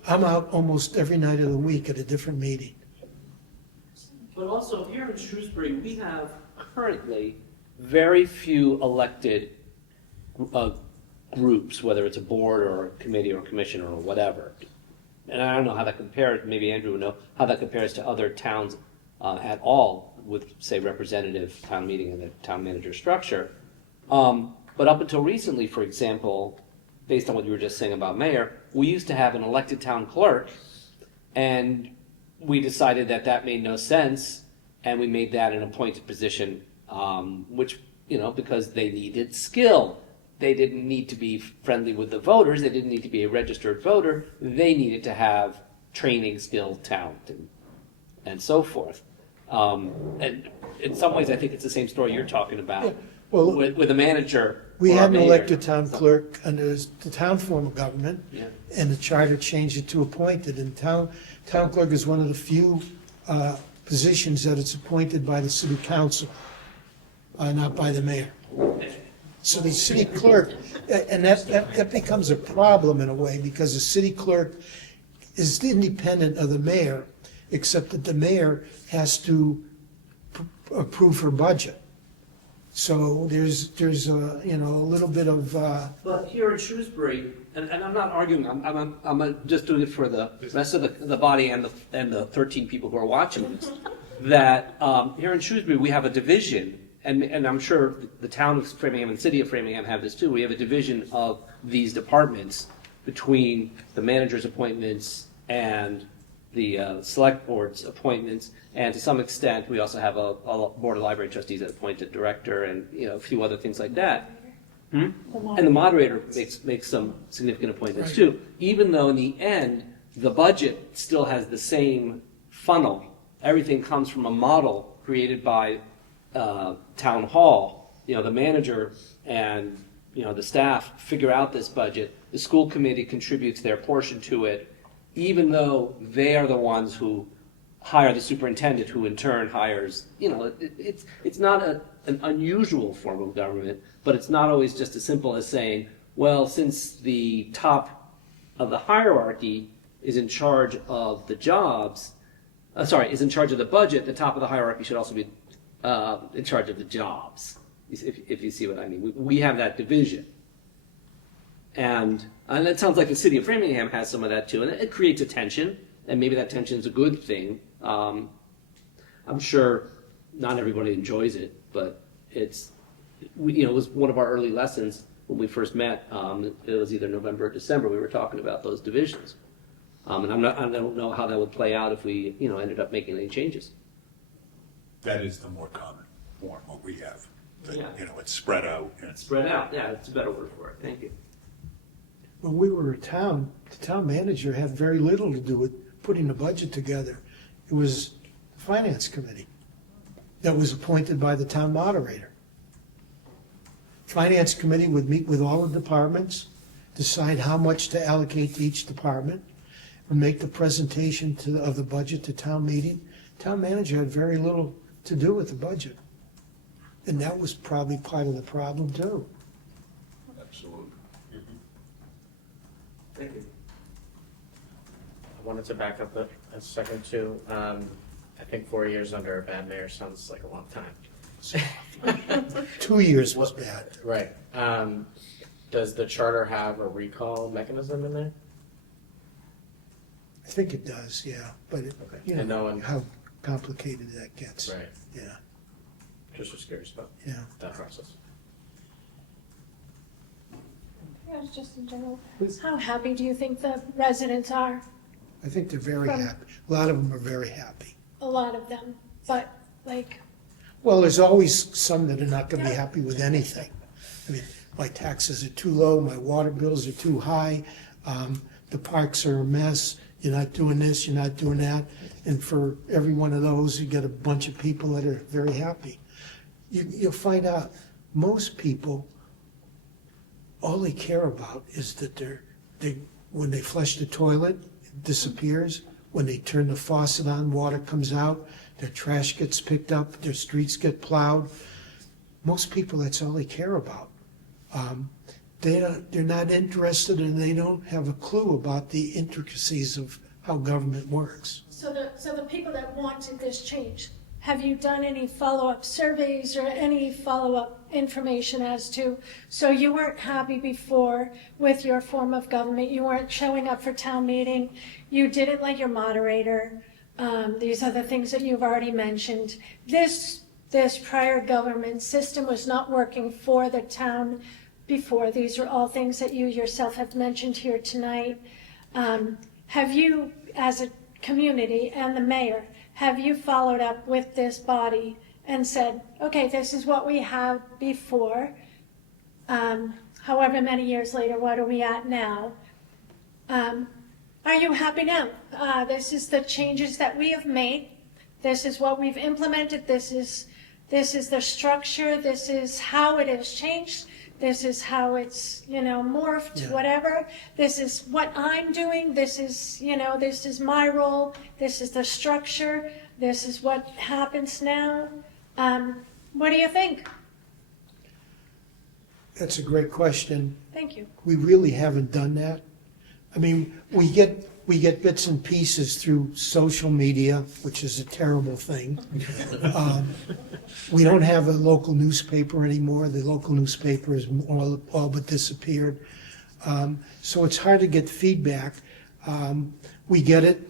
I'm out almost every night of the week at a different meeting. But also here in Shrewsbury, we have currently very few elected groups, whether it's a board or a committee or commission or whatever. And I don't know how that compares, maybe Andrew would know, how that compares to other towns at all with, say, representative town meeting and the town manager structure. But up until recently, for example, based on what you were just saying about mayor, we used to have an elected town clerk, and we decided that that made no sense, and we made that an appointed position, which, because they needed skill. They didn't need to be friendly with the voters. They didn't need to be a registered voter. They needed to have training, skill, talent, and so forth. And in some ways, I think it's the same story you're talking about. Yeah. Well, with a manager. We or a had an mayor. elected town clerk under the town form of government, Yeah. and the charter changed it to appointed. And town clerk is one of the few positions that it's appointed by the city council, not by the mayor. So the city clerk, and that becomes a problem in a way, because the city clerk is independent of the mayor, except that the mayor has to approve her budget. So there's a little bit of, But here in Shrewsbury, and I'm not arguing, I'm just doing it for the rest of the body and the 13 people who are watching this, that here in Shrewsbury, we have a division, and I'm sure the town of Framingham and city of Framingham have this too. We have a division of these departments between the manager's appointments and the select board's appointments, and to some extent, we also have a board of library trustees that appoint a director and a few other things like that. And the moderator makes some significant appointments too, even though in the end, the budget still has the same funnel. Everything comes from a model created by town hall. The manager and the staff figure out this budget. The school committee contributes their portion to it, even though they are the ones who hire the superintendent, who in turn hires. It's not an unusual form of government, but it's not always just as simple as saying, well, since the top of the hierarchy is in charge of the jobs, is in charge of the budget, the top of the hierarchy should also be in charge of the jobs, if you see what I mean. We have that division. And it sounds like the city of Framingham has some of that too, and it creates a tension, and maybe that tension is a good thing. I'm sure not everybody enjoys it, but it was one of our early lessons when we first met. It was either November or December. We were talking about those divisions, and I don't know how that would play out if we ended up making any changes. That is the more common form, what we have. That, Yeah. it's spread out. And Spread out, yeah, it's a better word for it. Thank you. when we were a town, the town manager had very little to do with putting the budget together. It was the finance committee that was appointed by the town moderator. Finance committee would meet with all the departments, decide how much to allocate to each department, and make the presentation of the budget to town meeting. Town manager had very little to do with the budget. And that was probably part of the problem too. Absolutely. Thank you. I wanted to back up a second too. I think 4 years under a bad mayor sounds like a long time. 2 years was bad. Right. Does the charter have a recall mechanism in there? I think it does, yeah, but it, Okay. you And no know one- how complicated that gets. Right. Yeah, Just was curious about yeah. that process. Yeah, just in general. Please. How happy do you think the residents are? I think they're very From- happy. A lot of them are very happy. A lot of them, but like, Well, there's always some that are not gonna be Yeah. happy with anything. I mean, my taxes are too low, my water bills are too high, the parks are a mess, you're not doing this, you're not doing that. And for every one of those, you get a bunch of people that are very happy. You'll find out, most people, all they care about is that when they flush the toilet, it disappears. When they turn the faucet on, water comes out, their trash gets picked up, their streets get plowed. Most people, that's all they care about. They're not interested and they don't have a clue about the intricacies of how government works. so the people that wanted this change, have you done any follow-up surveys or any follow-up information as to, so you weren't happy before with your form of government, you weren't showing up for town meeting, you didn't like your moderator, these are the things that you've already mentioned. This prior government system was not working for the town before. These are all things that you yourself have mentioned here tonight. Have you, as a community and the mayor, have you followed up with this body and said, okay, this is what we had before, however many years later, what are we at now? Are you happy now? This is the changes that we have made. This is what we've implemented. This is the structure. This is how it has changed. This is how it's, morphed, Yeah. whatever. This is what I'm doing. This is my role. This is the structure. This is what happens now. What do you think? That's a great question. Thank you. We really haven't done that. I mean, we get bits and pieces through social media, which is a terrible thing. We don't have a local newspaper anymore. The local newspaper is all but disappeared. So it's hard to get feedback. We get it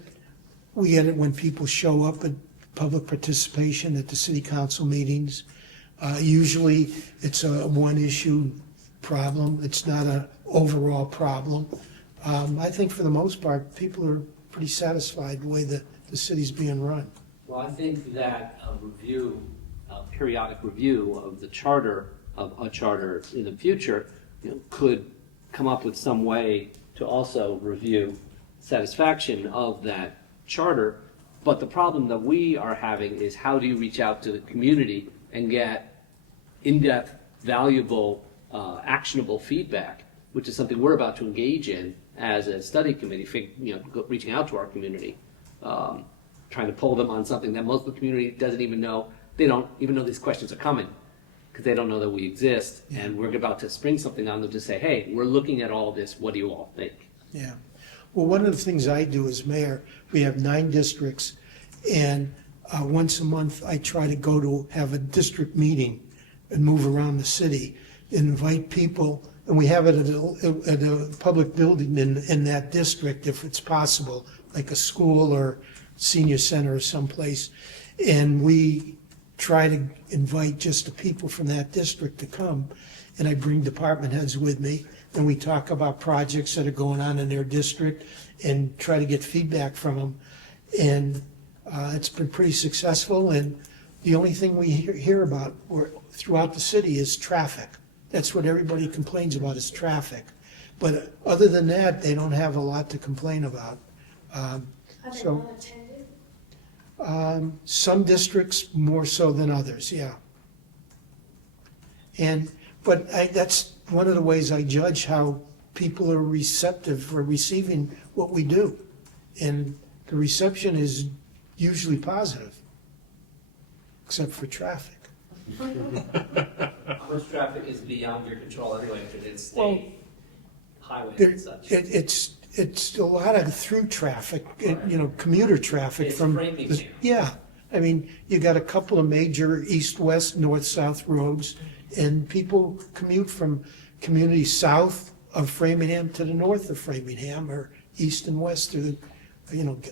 when people show up at public participation at the city council meetings. Usually it's a one-issue problem. It's not an overall problem. I think for the most part, people are pretty satisfied the way the city's being run. Well, I think that a periodic review of the charter, of a charter in the future, could come up with some way to also review satisfaction of that charter. But the problem that we are having is, how do you reach out to the community and get in-depth, valuable, actionable feedback, which is something we're about to engage in as a study committee, reaching out to our community, trying to pull them on something that most of the community doesn't even know. They don't even know these questions are coming, because they don't know that we exist. And we're about to spring something on them to say, hey, we're looking at all this, what do you all think? Yeah. Well, one of the things I do as mayor, we have 9 districts, and once a month I try to go to have a district meeting and move around the city, invite people, and we have it at a public building in that district if it's possible, like a school or senior center or someplace. And we try to invite just the people from that district to come, and I bring department heads with me, and we talk about projects that are going on in their district and try to get feedback from them. And it's been pretty successful, and the only thing we hear about throughout the city is traffic. That's what everybody complains about, is traffic. But other than that, they don't have a lot to complain about. Are they So- well attended? Some districts more so than others, yeah. But that's one of the ways I judge how people are receptive for receiving what we do. And the reception is usually positive, except for traffic. Most traffic is beyond your control anyway, because it's Well, state highways There, and such. it's a lot of through traffic, commuter traffic It's from. Framingham. Yeah, I mean, you got a couple of major east-west, north-south roads, and people commute from communities south of Framingham to the north of Framingham, or east and west through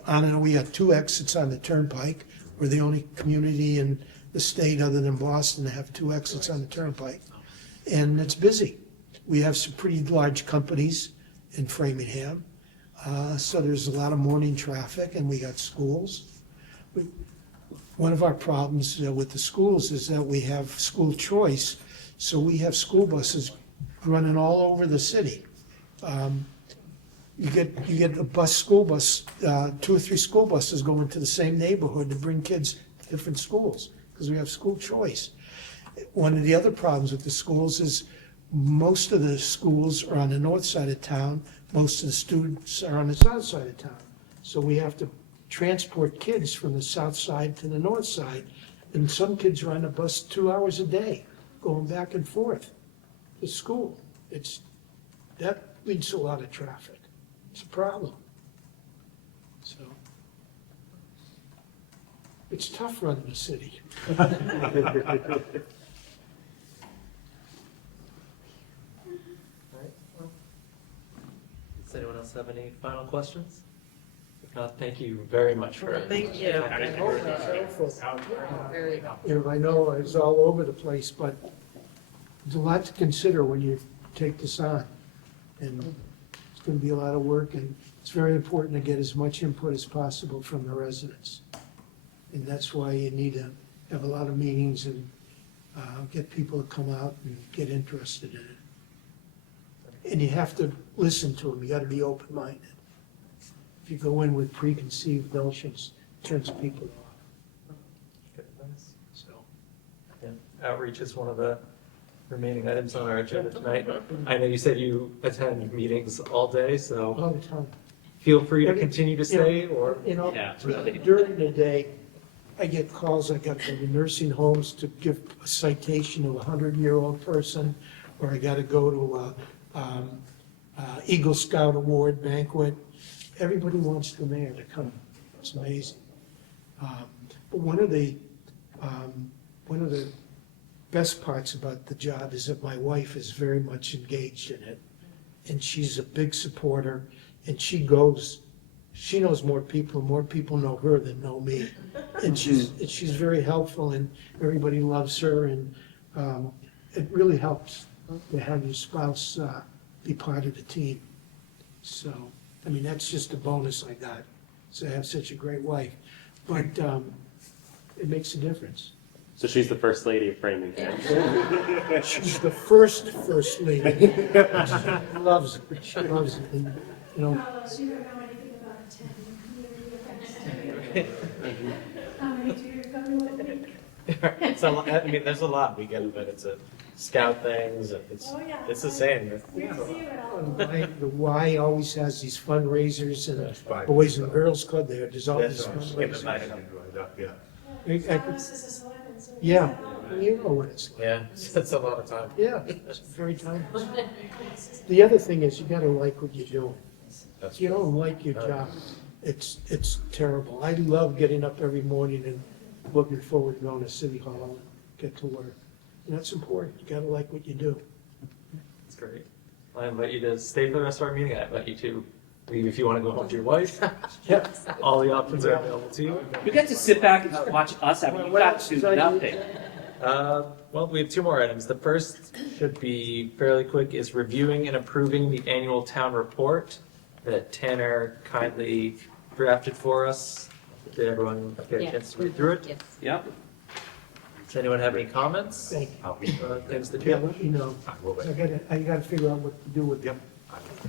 on and we have 2 exits on the turnpike. We're the only community in the state other than Boston to have 2 exits on the turnpike. And it's busy. We have some pretty large companies in Framingham, so there's a lot of morning traffic, and we got schools. One of our problems with the schools is that we have school choice, so we have school buses running all over the city. You get a school bus, 2 or 3 school buses go into the same neighborhood to bring kids to different schools, because we have school choice. One of the other problems with the schools is most of the schools are on the north side of town, most of the students are on the south side of town. So we have to transport kids from the south side to the north side, and some kids are on the bus 2 hours a day, going back and forth to school. That leads to a lot of traffic. It's a problem. So, it's tough running a city. Does anyone else have any final questions? If not, thank you very much for. Thank you. Very I know it's all over the place, but there's a lot to consider when you take this on. And it's gonna be a lot of work, and it's very important to get as much input as possible from the residents. And that's why you need to have a lot of meetings and get people to come out and get interested in it. And you have to listen to them, you gotta be open-minded. If you go in with preconceived notions, it turns people off, so. Yeah, outreach is one of the remaining items on our agenda tonight. I know you said you attend meetings all day, so All the time. feel free to continue to stay, or Yeah, it's really- During the day, I get calls, I got to the nursing homes to give a citation to a 100-year-old person, or I gotta go to a Eagle Scout Award banquet. Everybody wants the mayor to come. It's amazing. But one of the best parts about the job is that my wife is very much engaged in it. And she's a big supporter, and she knows more people know her than know me. And she's very helpful, and everybody loves her, and it really helps to have your spouse be part of the team. So, I mean, that's just a bonus I got, to have such a great wife. But it makes a difference. So she's the first lady of Framingham. She's the first lady. She loves it, she loves it, and, Carlos, you don't know anything about attending community events. How many do you go to a week? It's a lot, I mean, there's a lot we get, but it's a scout things, Oh, yeah. it's the same. We see you at all. the Y always has these fundraisers, and the Boys and Girls Club there, there's always fundraisers. Carlos is a selectman, so. Yeah, you know what it's like. Yeah, it's a lot of time. Yeah, it's very time. The other thing is, you gotta like what you're doing. If you don't like your job, it's terrible. I love getting up every morning and looking forward to going to City Hall and get to work. And that's important, you gotta like what you do. That's great. I invite you to stay for the rest of our meeting. I invite you to leave if you want to go home to your wife. Yeah. All the options are available to you. You get to sit back and watch us after you got to nothing. Well, we have 2 more items. The first should be fairly quick, is reviewing and approving the annual town report that Tanner kindly drafted for us. Did everyone get a Yeah. chance to read through it? Yes. Yep. Does anyone have any comments? Thank Things to Yeah, do? let me know. I gotta figure out what to do with them.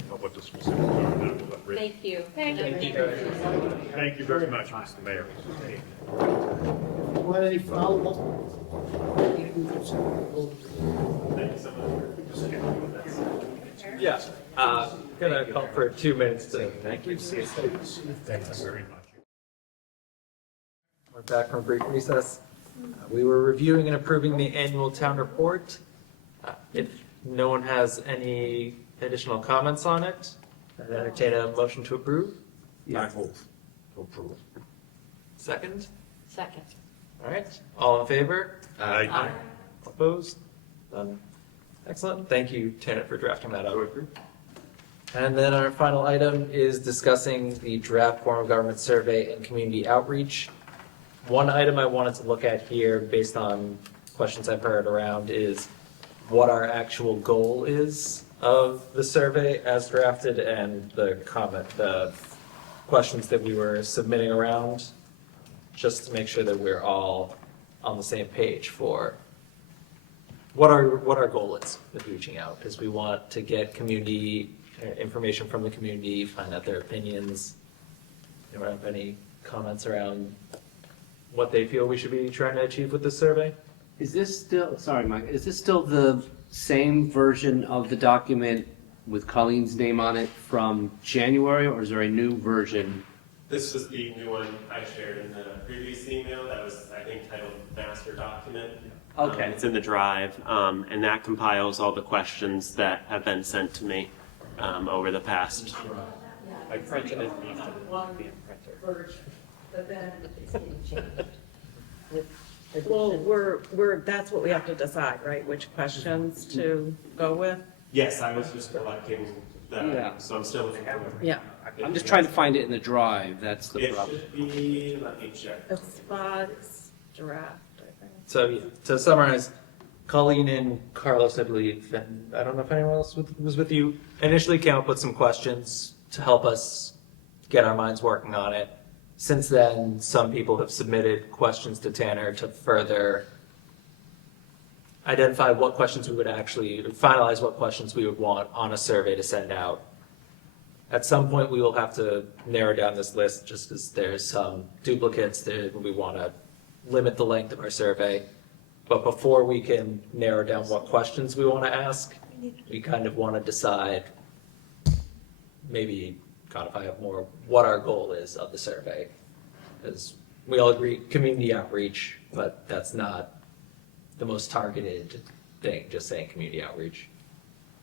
know what the specifics are now, but Rick- Thank you. Thank you. Thank you very much, Mr. Mayor. Want any follow-up? Yeah, gonna call for 2 minutes to thank you. Thanks very much. We're back from brief recess. We were reviewing and approving the annual town report. If no one has any additional comments on it, I'd entertain a motion to approve. I move to approve. Second? Second. All right, all in favor? Aye. Opposed? None. Excellent. Thank you, Tanner, for drafting that up. And then our final item is discussing the draft form of government survey and community outreach. One item I wanted to look at here, based on questions I've heard around, is what our actual goal is of the survey as drafted and the questions that we were submitting around, just to make sure that we're all on the same page for what our goal is with reaching out, because we want to get community information from the community, find out their opinions. Anyone have any comments around what they feel we should be trying to achieve with this survey? Is this still, sorry, Mike, is this still the same version of the document with Colleen's name on it from January, or is there a new version? This was the new one I shared in the previous email that was, I think, titled Master Document. Okay. It's in the drive, and that compiles all the questions that have been sent to me over the past. I printed it. Well, that's what we have to decide, right? Which questions to go with? Yes, I was just collecting Yeah. so I'm still looking for it. Yeah. I'm just trying to find it in the drive, that's the It problem. should be, let me check. It's spots draft, I think. So yeah, to summarize, Colleen and Carlos, I believe, and I don't know if anyone else was with you, initially came up with some questions to help us get our minds working on it. Since then, some people have submitted questions to Tanner to further identify what questions we would actually, finalize what questions we would want on a survey to send out. At some point, we will have to narrow down this list just because there's some duplicates that we want to limit the length of our survey. But before we can narrow down what questions we want to ask, we kind of want to decide, maybe codify up more what our goal is of the survey. Because we all agree, community outreach, but that's not the most targeted thing, just saying community outreach.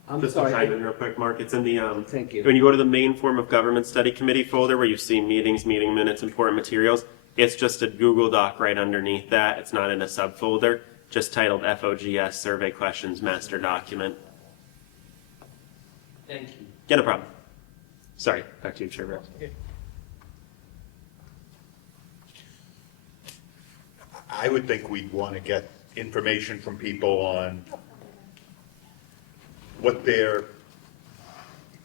I'm Just to chime sorry. in real quick, Mark, it's in the, Thank you. when you go to the main form of government study committee folder where you see meetings, meeting minutes, important materials, it's just a Google Doc right underneath that. It's not in a subfolder, just titled FOGS Survey Questions Master Document. Thank you. Yeah, no problem. Sorry, back to you, Chair Rep. I would think we'd want to get information from people on what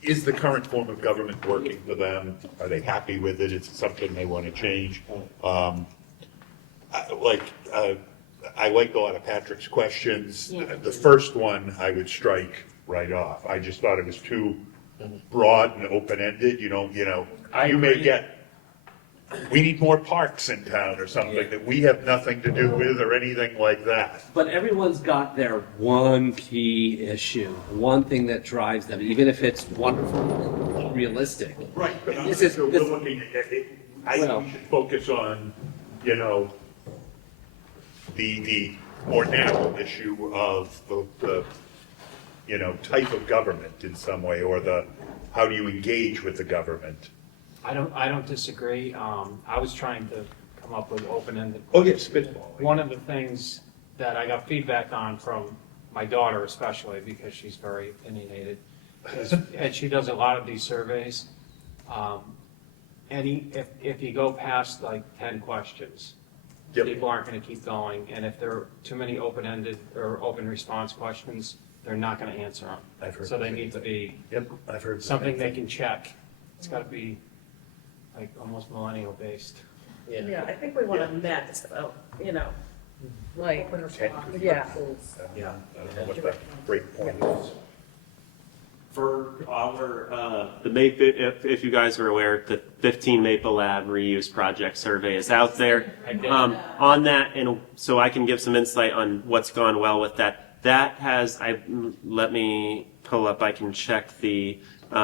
is the current form of government working for them? Are they happy with it? Is it something they want to change? I liked a lot of Patrick's questions. Yeah. The first one I would strike right off. I just thought it was too broad and open-ended. You may get, we need more parks in town or something that we have nothing to do with or anything like that. But everyone's got their one key issue, one thing that drives them, even if it's wonderful and realistic. Right, but I'm This is- we're this- looking at it, I think Well- we should focus on, the more narrow issue of the type of government in some way, or how do you engage with the government? I don't disagree. I was trying to come up with open-ended. Oh, yes, spitball. One of the things that I got feedback on from my daughter especially, because she's very opinionated, and she does a lot of these surveys. If you go past like 10 questions, Yep. people aren't going to keep going. And if there are too many open-ended or open response questions, they're not going to answer them. I've heard So they the need to be Yep, I've heard. the something same they thing. can check. It's got to be like almost millennial based. Yeah, I think we want a mix, so, like, Okay. yeah. Yeah, I don't know what the great point is. For our, if you guys are aware, the 15 Maple Lab reuse project survey is out there. On that, and so I can give some insight on what's gone well with that. That has, let me pull up, I can check the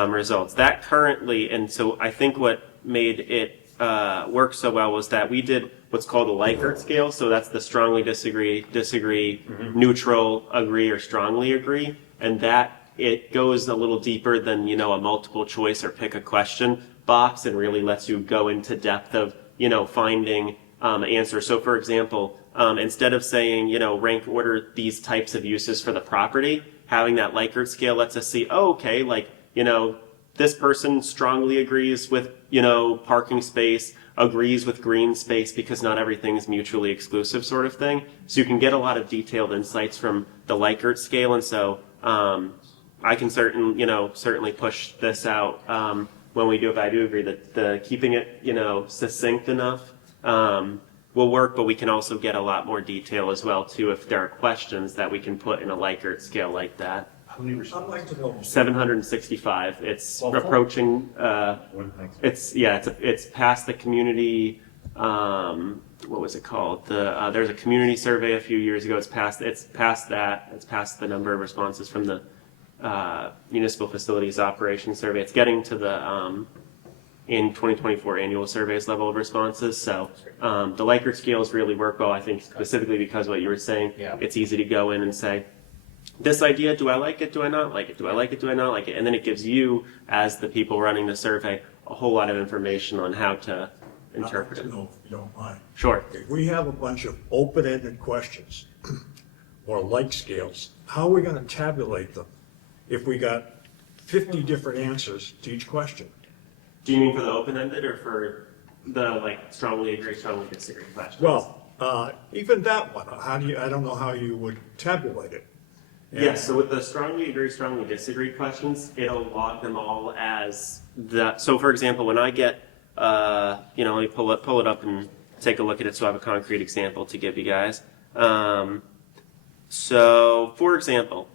results. That currently, and so I think what made it work so well was that we did what's called a Likert scale. So that's the strongly disagree, neutral, agree, or strongly agree. And that it goes a little deeper than, a multiple choice or pick a question box and really lets you go into depth of, finding answers. So for example, instead of saying, rank order these types of uses for the property, having that Likert scale lets us see, this person strongly agrees with, parking space, agrees with green space because not everything is mutually exclusive sort of thing. So you can get a lot of detailed insights from the Likert scale. And so, I can certainly push this out when we do it. But I do agree that the keeping it, succinct enough will work, but we can also get a lot more detail as well too if there are questions that we can put in a Likert scale like that. How many I'd like to know. 765. It's approaching. It's past the community. What was it called? There's a community survey a few years ago. It's past that. It's past the number of responses from the municipal facilities operations survey. It's getting to the in 2024 annual surveys level of responses. So the Likert scales really work well. I think specifically because what you were saying. Yeah. It's easy to go in and say, this idea, do I like it? Do I not like it? Do I like it? Do I not like it? And then it gives you, as the people running the survey, a whole lot of information on how to interpret it. No, if you don't mind. Sure. If we have a bunch of open-ended questions or like scales, how are we going to tabulate them if we got 50 different answers to each question? Do you mean for the open-ended or for the strongly agree, strongly disagree questions? Well, even that one, I don't know how you would tabulate it. Yes, so with the strongly agree, strongly disagree questions, it'll log them all as the. So for example, when I get, let me pull it up and take a look at it so I have a concrete example to give you guys. So for example,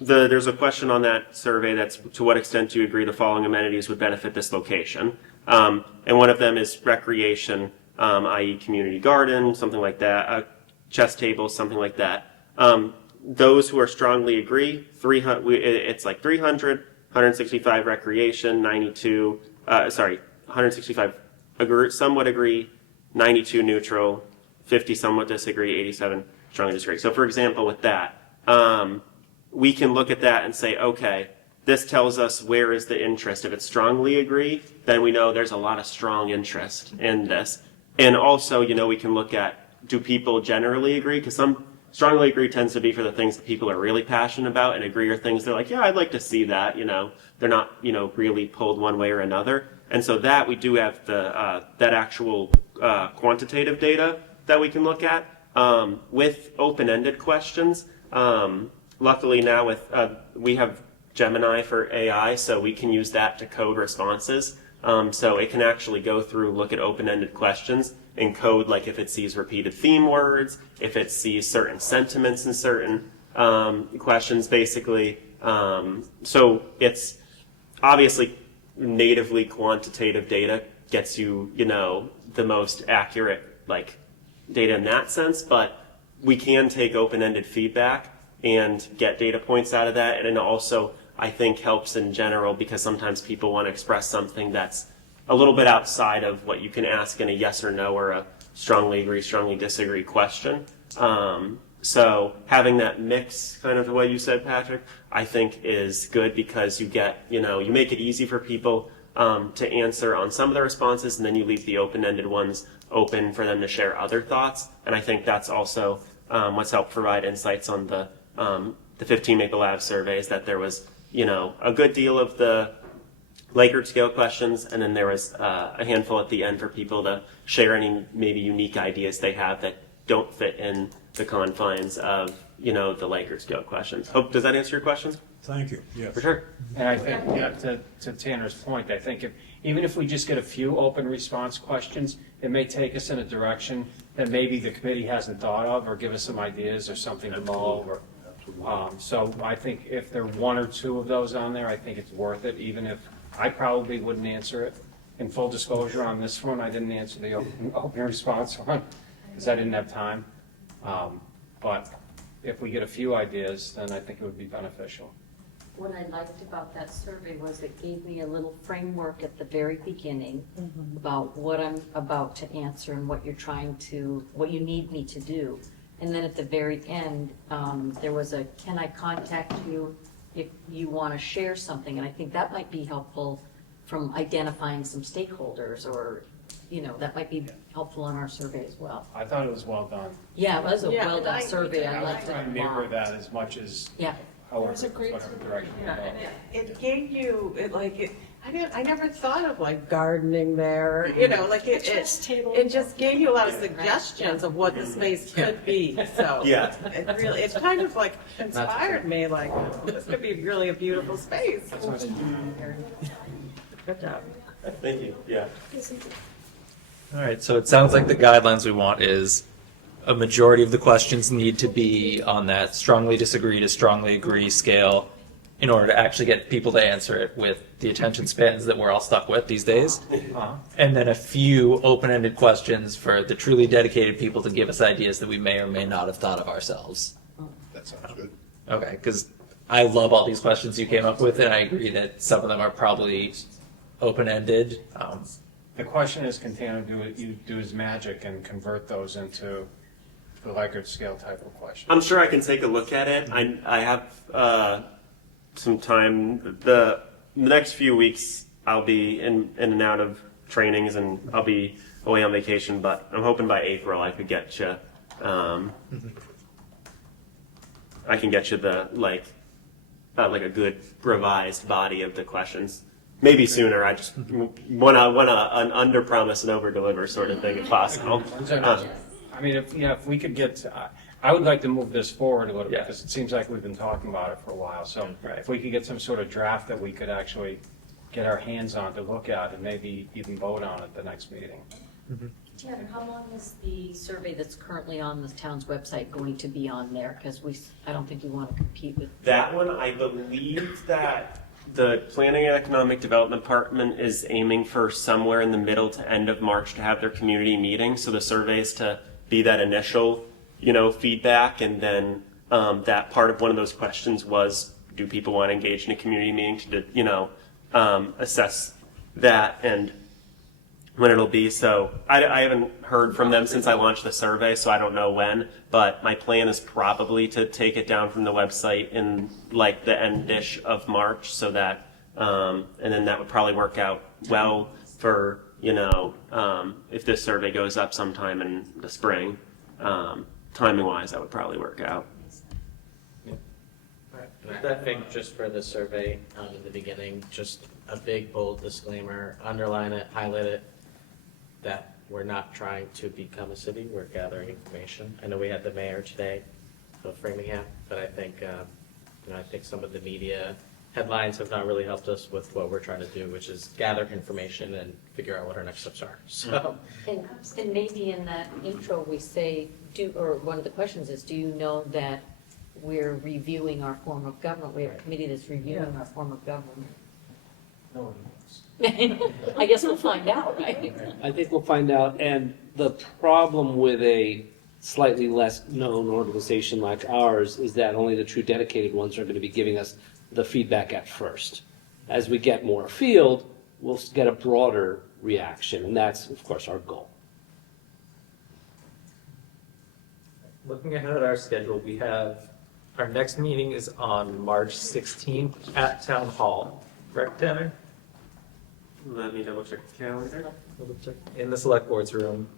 there's a question on that survey that's to what extent do you agree the following amenities would benefit this location? And one of them is recreation, i.e. community garden, something like that, chess tables, something like that. Those who are strongly agree, 300, it's like 300, 165 recreation, 165 agree, somewhat agree, 92 neutral, 50 somewhat disagree, 87 strongly disagree. So for example, with that, we can look at that and say, okay, this tells us where is the interest. If it's strongly agree, then we know there's a lot of strong interest in this. And also, we can look at, do people generally agree? Because some strongly agree tends to be for the things that people are really passionate about, and agree are things they're like, yeah, I'd like to see that, they're not, really pulled one way or another. And so that we do have that actual quantitative data that we can look at. With open-ended questions, luckily now we have Gemini for AI, so we can use that to code responses. So it can actually go through, look at open-ended questions and code, like if it sees repeated theme words, if it sees certain sentiments in certain questions, basically. So it's obviously natively quantitative data gets you, the most accurate data in that sense, but we can take open-ended feedback and get data points out of that, and it also, I think, helps in general because sometimes people want to express something that's a little bit outside of what you can ask in a yes or no or a strongly agree, strongly disagree question. So having that mix, kind of the way you said, Patrick, I think is good because you get, you make it easy for people to answer on some of the responses, and then you leave the open-ended ones open for them to share other thoughts. And I think that's also what's helped provide insights on the 15 Maple Lab surveys, that there was, a good deal of the Likert scale questions, and then there was a handful at the end for people to share any maybe unique ideas they have that don't fit in the confines of, the Likert scale questions. Does that answer your question? Thank you, yes. For sure. And I think, to Tanner's point, I think even if we just get a few open response questions, it may take us in a direction that maybe the committee hasn't thought of, or give us some ideas or something to mull, or So I think if there are one or two of those on there, I think it's worth it, even if I probably wouldn't answer it. In full disclosure, on this one, I didn't answer the open response one, because I didn't have time. But if we get a few ideas, then I think it would be beneficial. What I liked about that survey was it gave me a little framework at the very beginning about what I'm about to answer and what what you need me to do. And then at the very end, there was a, can I contact you if you want to share something? And I think that might be helpful from identifying some stakeholders, or, that might be helpful in our survey as well. I thought it was well done. Yeah, it was a Yeah, well-done I- survey. I I was liked it trying to a mirror lot. that as much as, Yeah. however, was a great whatever direction we Yeah, go. and it gave you, I never thought of like gardening there, like it Chess table. just gave you a lot of suggestions of what the space could be, so. Yeah. It kind of like inspired me, like, this could be really a beautiful space. Good job. Thank you, yeah. All right, so it sounds like the guidelines we want is a majority of the questions need to be on that strongly disagree to strongly agree scale in order to actually get people to answer it with the attention spans that we're all stuck with these days. And then a few open-ended questions for the truly dedicated people to give us ideas that we may or may not have thought of ourselves. That sounds good. Okay, because I love all these questions you came up with, and I agree that some of them are probably open-ended. The question is, can Tanner do his magic and convert those into the Likert scale type of question? I'm sure I can take a look at it. I have some time. The next few weeks I'll be in and out of trainings, and I'll be away on vacation. But I'm hoping by April I could get you. I can get you the like a good revised body of the questions. Maybe sooner. I just want an under promise and over deliver sort of thing if possible. I mean, if we could get, I would like to move this forward a little bit, Yeah. because it seems like we've been talking about it for a while. So if we could get some sort of draft that we could actually get our hands on to look at and maybe even vote on at the next meeting. Tanner, how long is the survey that's currently on the town's website going to be on there? Because I don't think we want to compete with. That one, I believe that the Planning and Economic Development Department is aiming for somewhere in the middle to end of March to have their community meeting. So the survey is to be that initial, feedback, and then that part of one of those questions was, do people want to engage in a community meeting to, assess that and when it'll be. So I haven't heard from them since I launched the survey, so I don't know when, but my plan is probably to take it down from the website in like the end-ish of March, so that, and then that would probably work out well for, if this survey goes up sometime in the spring, timing-wise, that would probably work out. And I think just for the survey in the beginning, just a big bold disclaimer, underline it, highlight it, that we're not trying to become a city, we're gathering information. I know we had the mayor today of Framingham, but I think, I think some of the media headlines have not really helped us with what we're trying to do, which is gather information and figure out what our next steps are. So, And maybe in that intro, we say, or one of the questions is, do you know that we're reviewing our form of government? We have a committee that's reviewing our form of government. No one knows. I guess we'll find out, right? I think we'll find out. And the problem with a slightly less known organization like ours is that only the true dedicated ones are going to be giving us the feedback at first. As we get more afield, we'll get a broader reaction, and that's, of course, our goal. Looking ahead at our schedule, we have, our next meeting is on March 16th at Town Hall. Correct, Tanner? Let me double check the calendar. In the select board's room.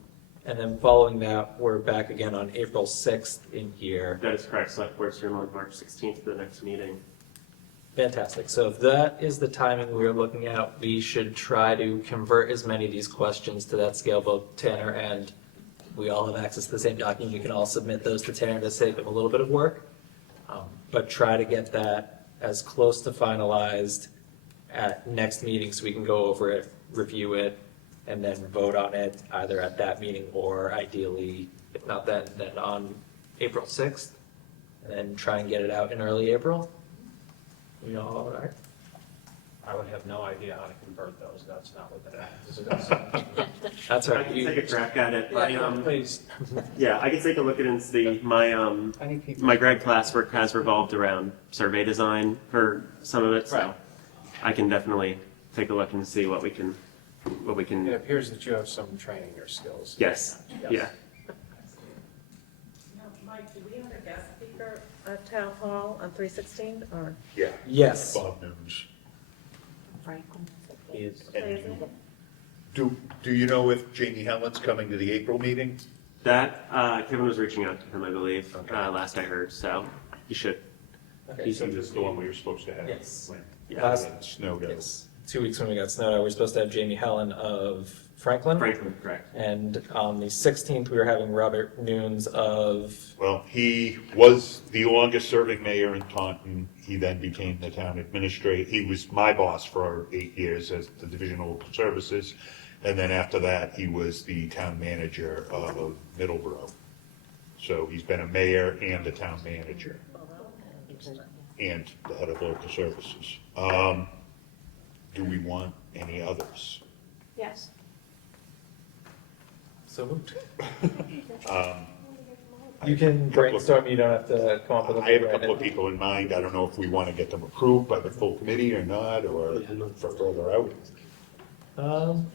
And then following that, we're back again on April 6th in here. That is correct. Select Board's room on March 16th for the next meeting. Fantastic. So if that is the timing we're looking at, we should try to convert as many of these questions to that scale. Both Tanner and we all have access to the same document. We can all submit those to Tanner to save him a little bit of work. But try to get that as close to finalized at next meeting so we can go over it, review it, and then vote on it either at that meeting or ideally, if not then on April 6th. and then try and get it out in early April. You all all right? I would have no idea how to convert those, that's not what that is. That's I right. can You- take a crack at it. Please. Yeah, I can take a look at it and see. My grad classwork has revolved around survey design for some of it, so Right. I can definitely take a look and see what we can. It appears that you have some training or skills. Yes. Yeah. Mike, do we have a guest speaker at Town Hall on 316, or? Yeah. Yes. Bob News. Franklin. Do you know if Jamie Helen's coming to the April meeting? That Kevin was reaching out to him, I believe, last I heard. So you should. Okay, so This is the one we were supposed to have. Yes. when Yeah. Last- it snowed out. yes, 2 weeks when we got snowed out, we were supposed to have Jamie Helen of Franklin. Franklin, correct. And on the 16th, we were having Robert Nunes of, Well, he was the longest serving mayor in Taunton. He then became the town administrator. He was my boss for 8 years as the Division of Local Services. And then after that, he was the town manager of Middleborough. So he's been a mayor and a town manager and the head of local services. Do we want any others? Yes. so moved. You can brainstorm, you don't have to come up with a. I have a couple of people in mind. I don't know if we want to get them approved by the full committee or not, or for further out.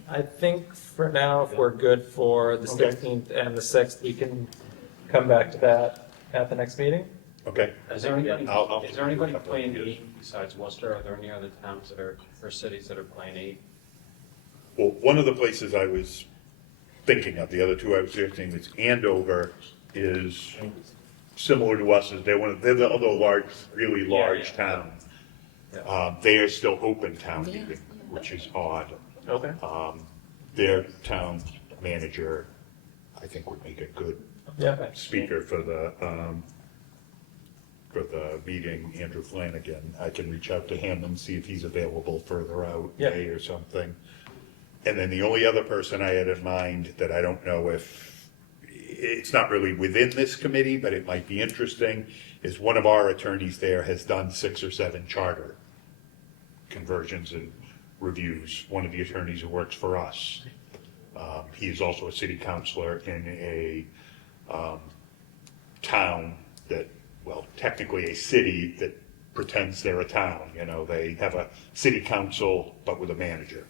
I think for now, if we're good for the Okay. 16th and the 6th, we can come back to that at the next meeting. Okay? Is there anybody, I'll- is there anybody Couple of playing years. 8 besides Worcester? Are there any other towns that are, or cities that are playing 8? Well, one of the places I was thinking of, the other two I was thinking is Andover is similar to us, as they're the other large, really large town. They are still open town meeting, which is odd. Okay. Their town manager, I think, would make a good Yeah. speaker for the meeting, Andrew Flanagan. I can reach out to him and see if he's available further out, Yeah. May or something. And then the only other person I had in mind that I don't know if, it's not really within this committee, but it might be interesting, is one of our attorneys there has done 6 or 7 charter conversions and reviews, one of the attorneys who works for us. He is also a city councilor in a town that, well, technically a city that pretends they're a town, you know, they have a city council, but with a manager.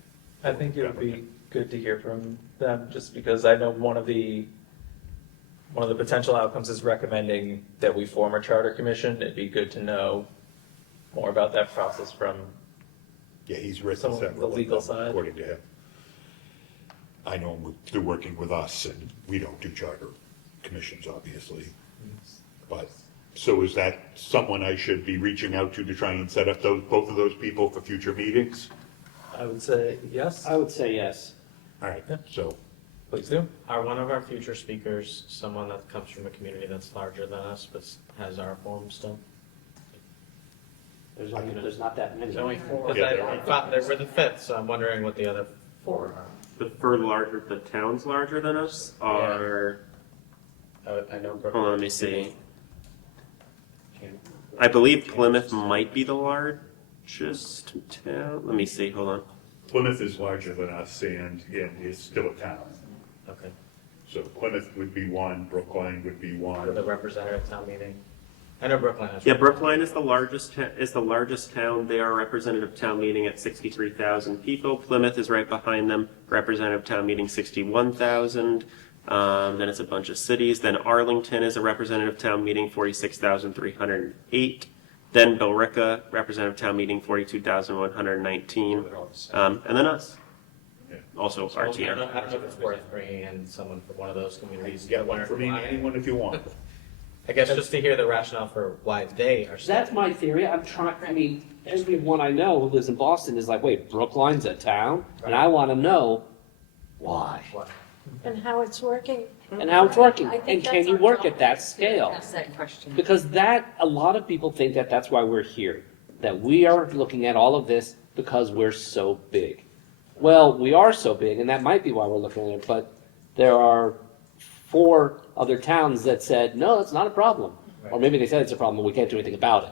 I think it would be good to hear from them, just because I know one of the potential outcomes is recommending that we form a charter commission. It'd be good to know more about that process from, Yeah, he's written Some of the several of legal them, side. according to him. I know him through working with us, and we don't do charter commissions, obviously. But, so is that someone I should be reaching out to try and set up both of those people for future meetings? I would say yes, I would say yes. All right, so, please do. Are one of our future speakers someone that comes from a community that's larger than us, but has our form still? There's not that many. There's only 4. Yeah. There were the 5th, so I'm wondering what the other 4 are. The towns larger than us are. I know Brooklyn. Hold on, let me see. I believe Plymouth might be the largest town. Let me see. Hold on. Plymouth is larger than us, and is still a town. Okay. So Plymouth would be one, Brookline would be For the one. representative town meeting. I know Brooklyn has. Yeah, Brookline is the largest. Is the largest town. They are representative town meeting at 63,000 people. Plymouth is right behind them. Representative town meeting 61,000. Then it's a bunch of cities. Then Arlington is a representative town meeting 46,308. Then Billerica, representative town meeting 42,119. And then us. Yeah. Also I don't RTM. know if it's worth bringing in someone from one of those communities. Get one for me, anyone if you want. I guess just to hear the rationale for why they are. That's my theory. Everyone I know who lives in Boston is like, wait, Brookline's a town? And I want to know why. And how it's working. And how it's working. I think And can that's you our work job at that scale? Ask that question. Because a lot of people think that that's why we're here. That we are looking at all of this because we're so big. Well, we are so big, and that might be why we're looking at it, but there are 4 other towns that said, no, that's not a problem. Or maybe they said it's a problem, but we can't do anything about it.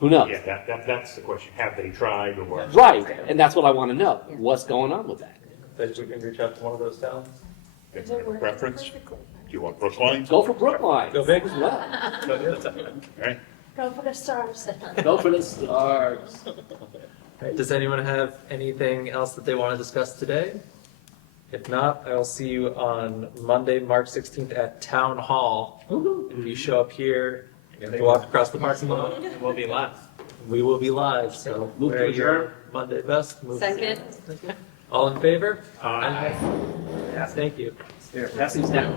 Who knows? Yeah, that's the question. Have they tried or? Right, and that's what I want to know. What's going on with that? Bet we can reach out to one of those towns. Is there a preference? Do you want Brookline? Go for Brookline. Go big. as well. Right? Go for the stars. Go for the stars. Does anyone have anything else that they want to discuss today? If not, I will see you on Monday, March 16th at Town Hall. If you show up here, you have to walk across the parking lot. We'll be live. We will be live, so Move to wear your adjourn. Monday best. Move to- Second. All in favor? Aye. Thank you. Here, pass these down.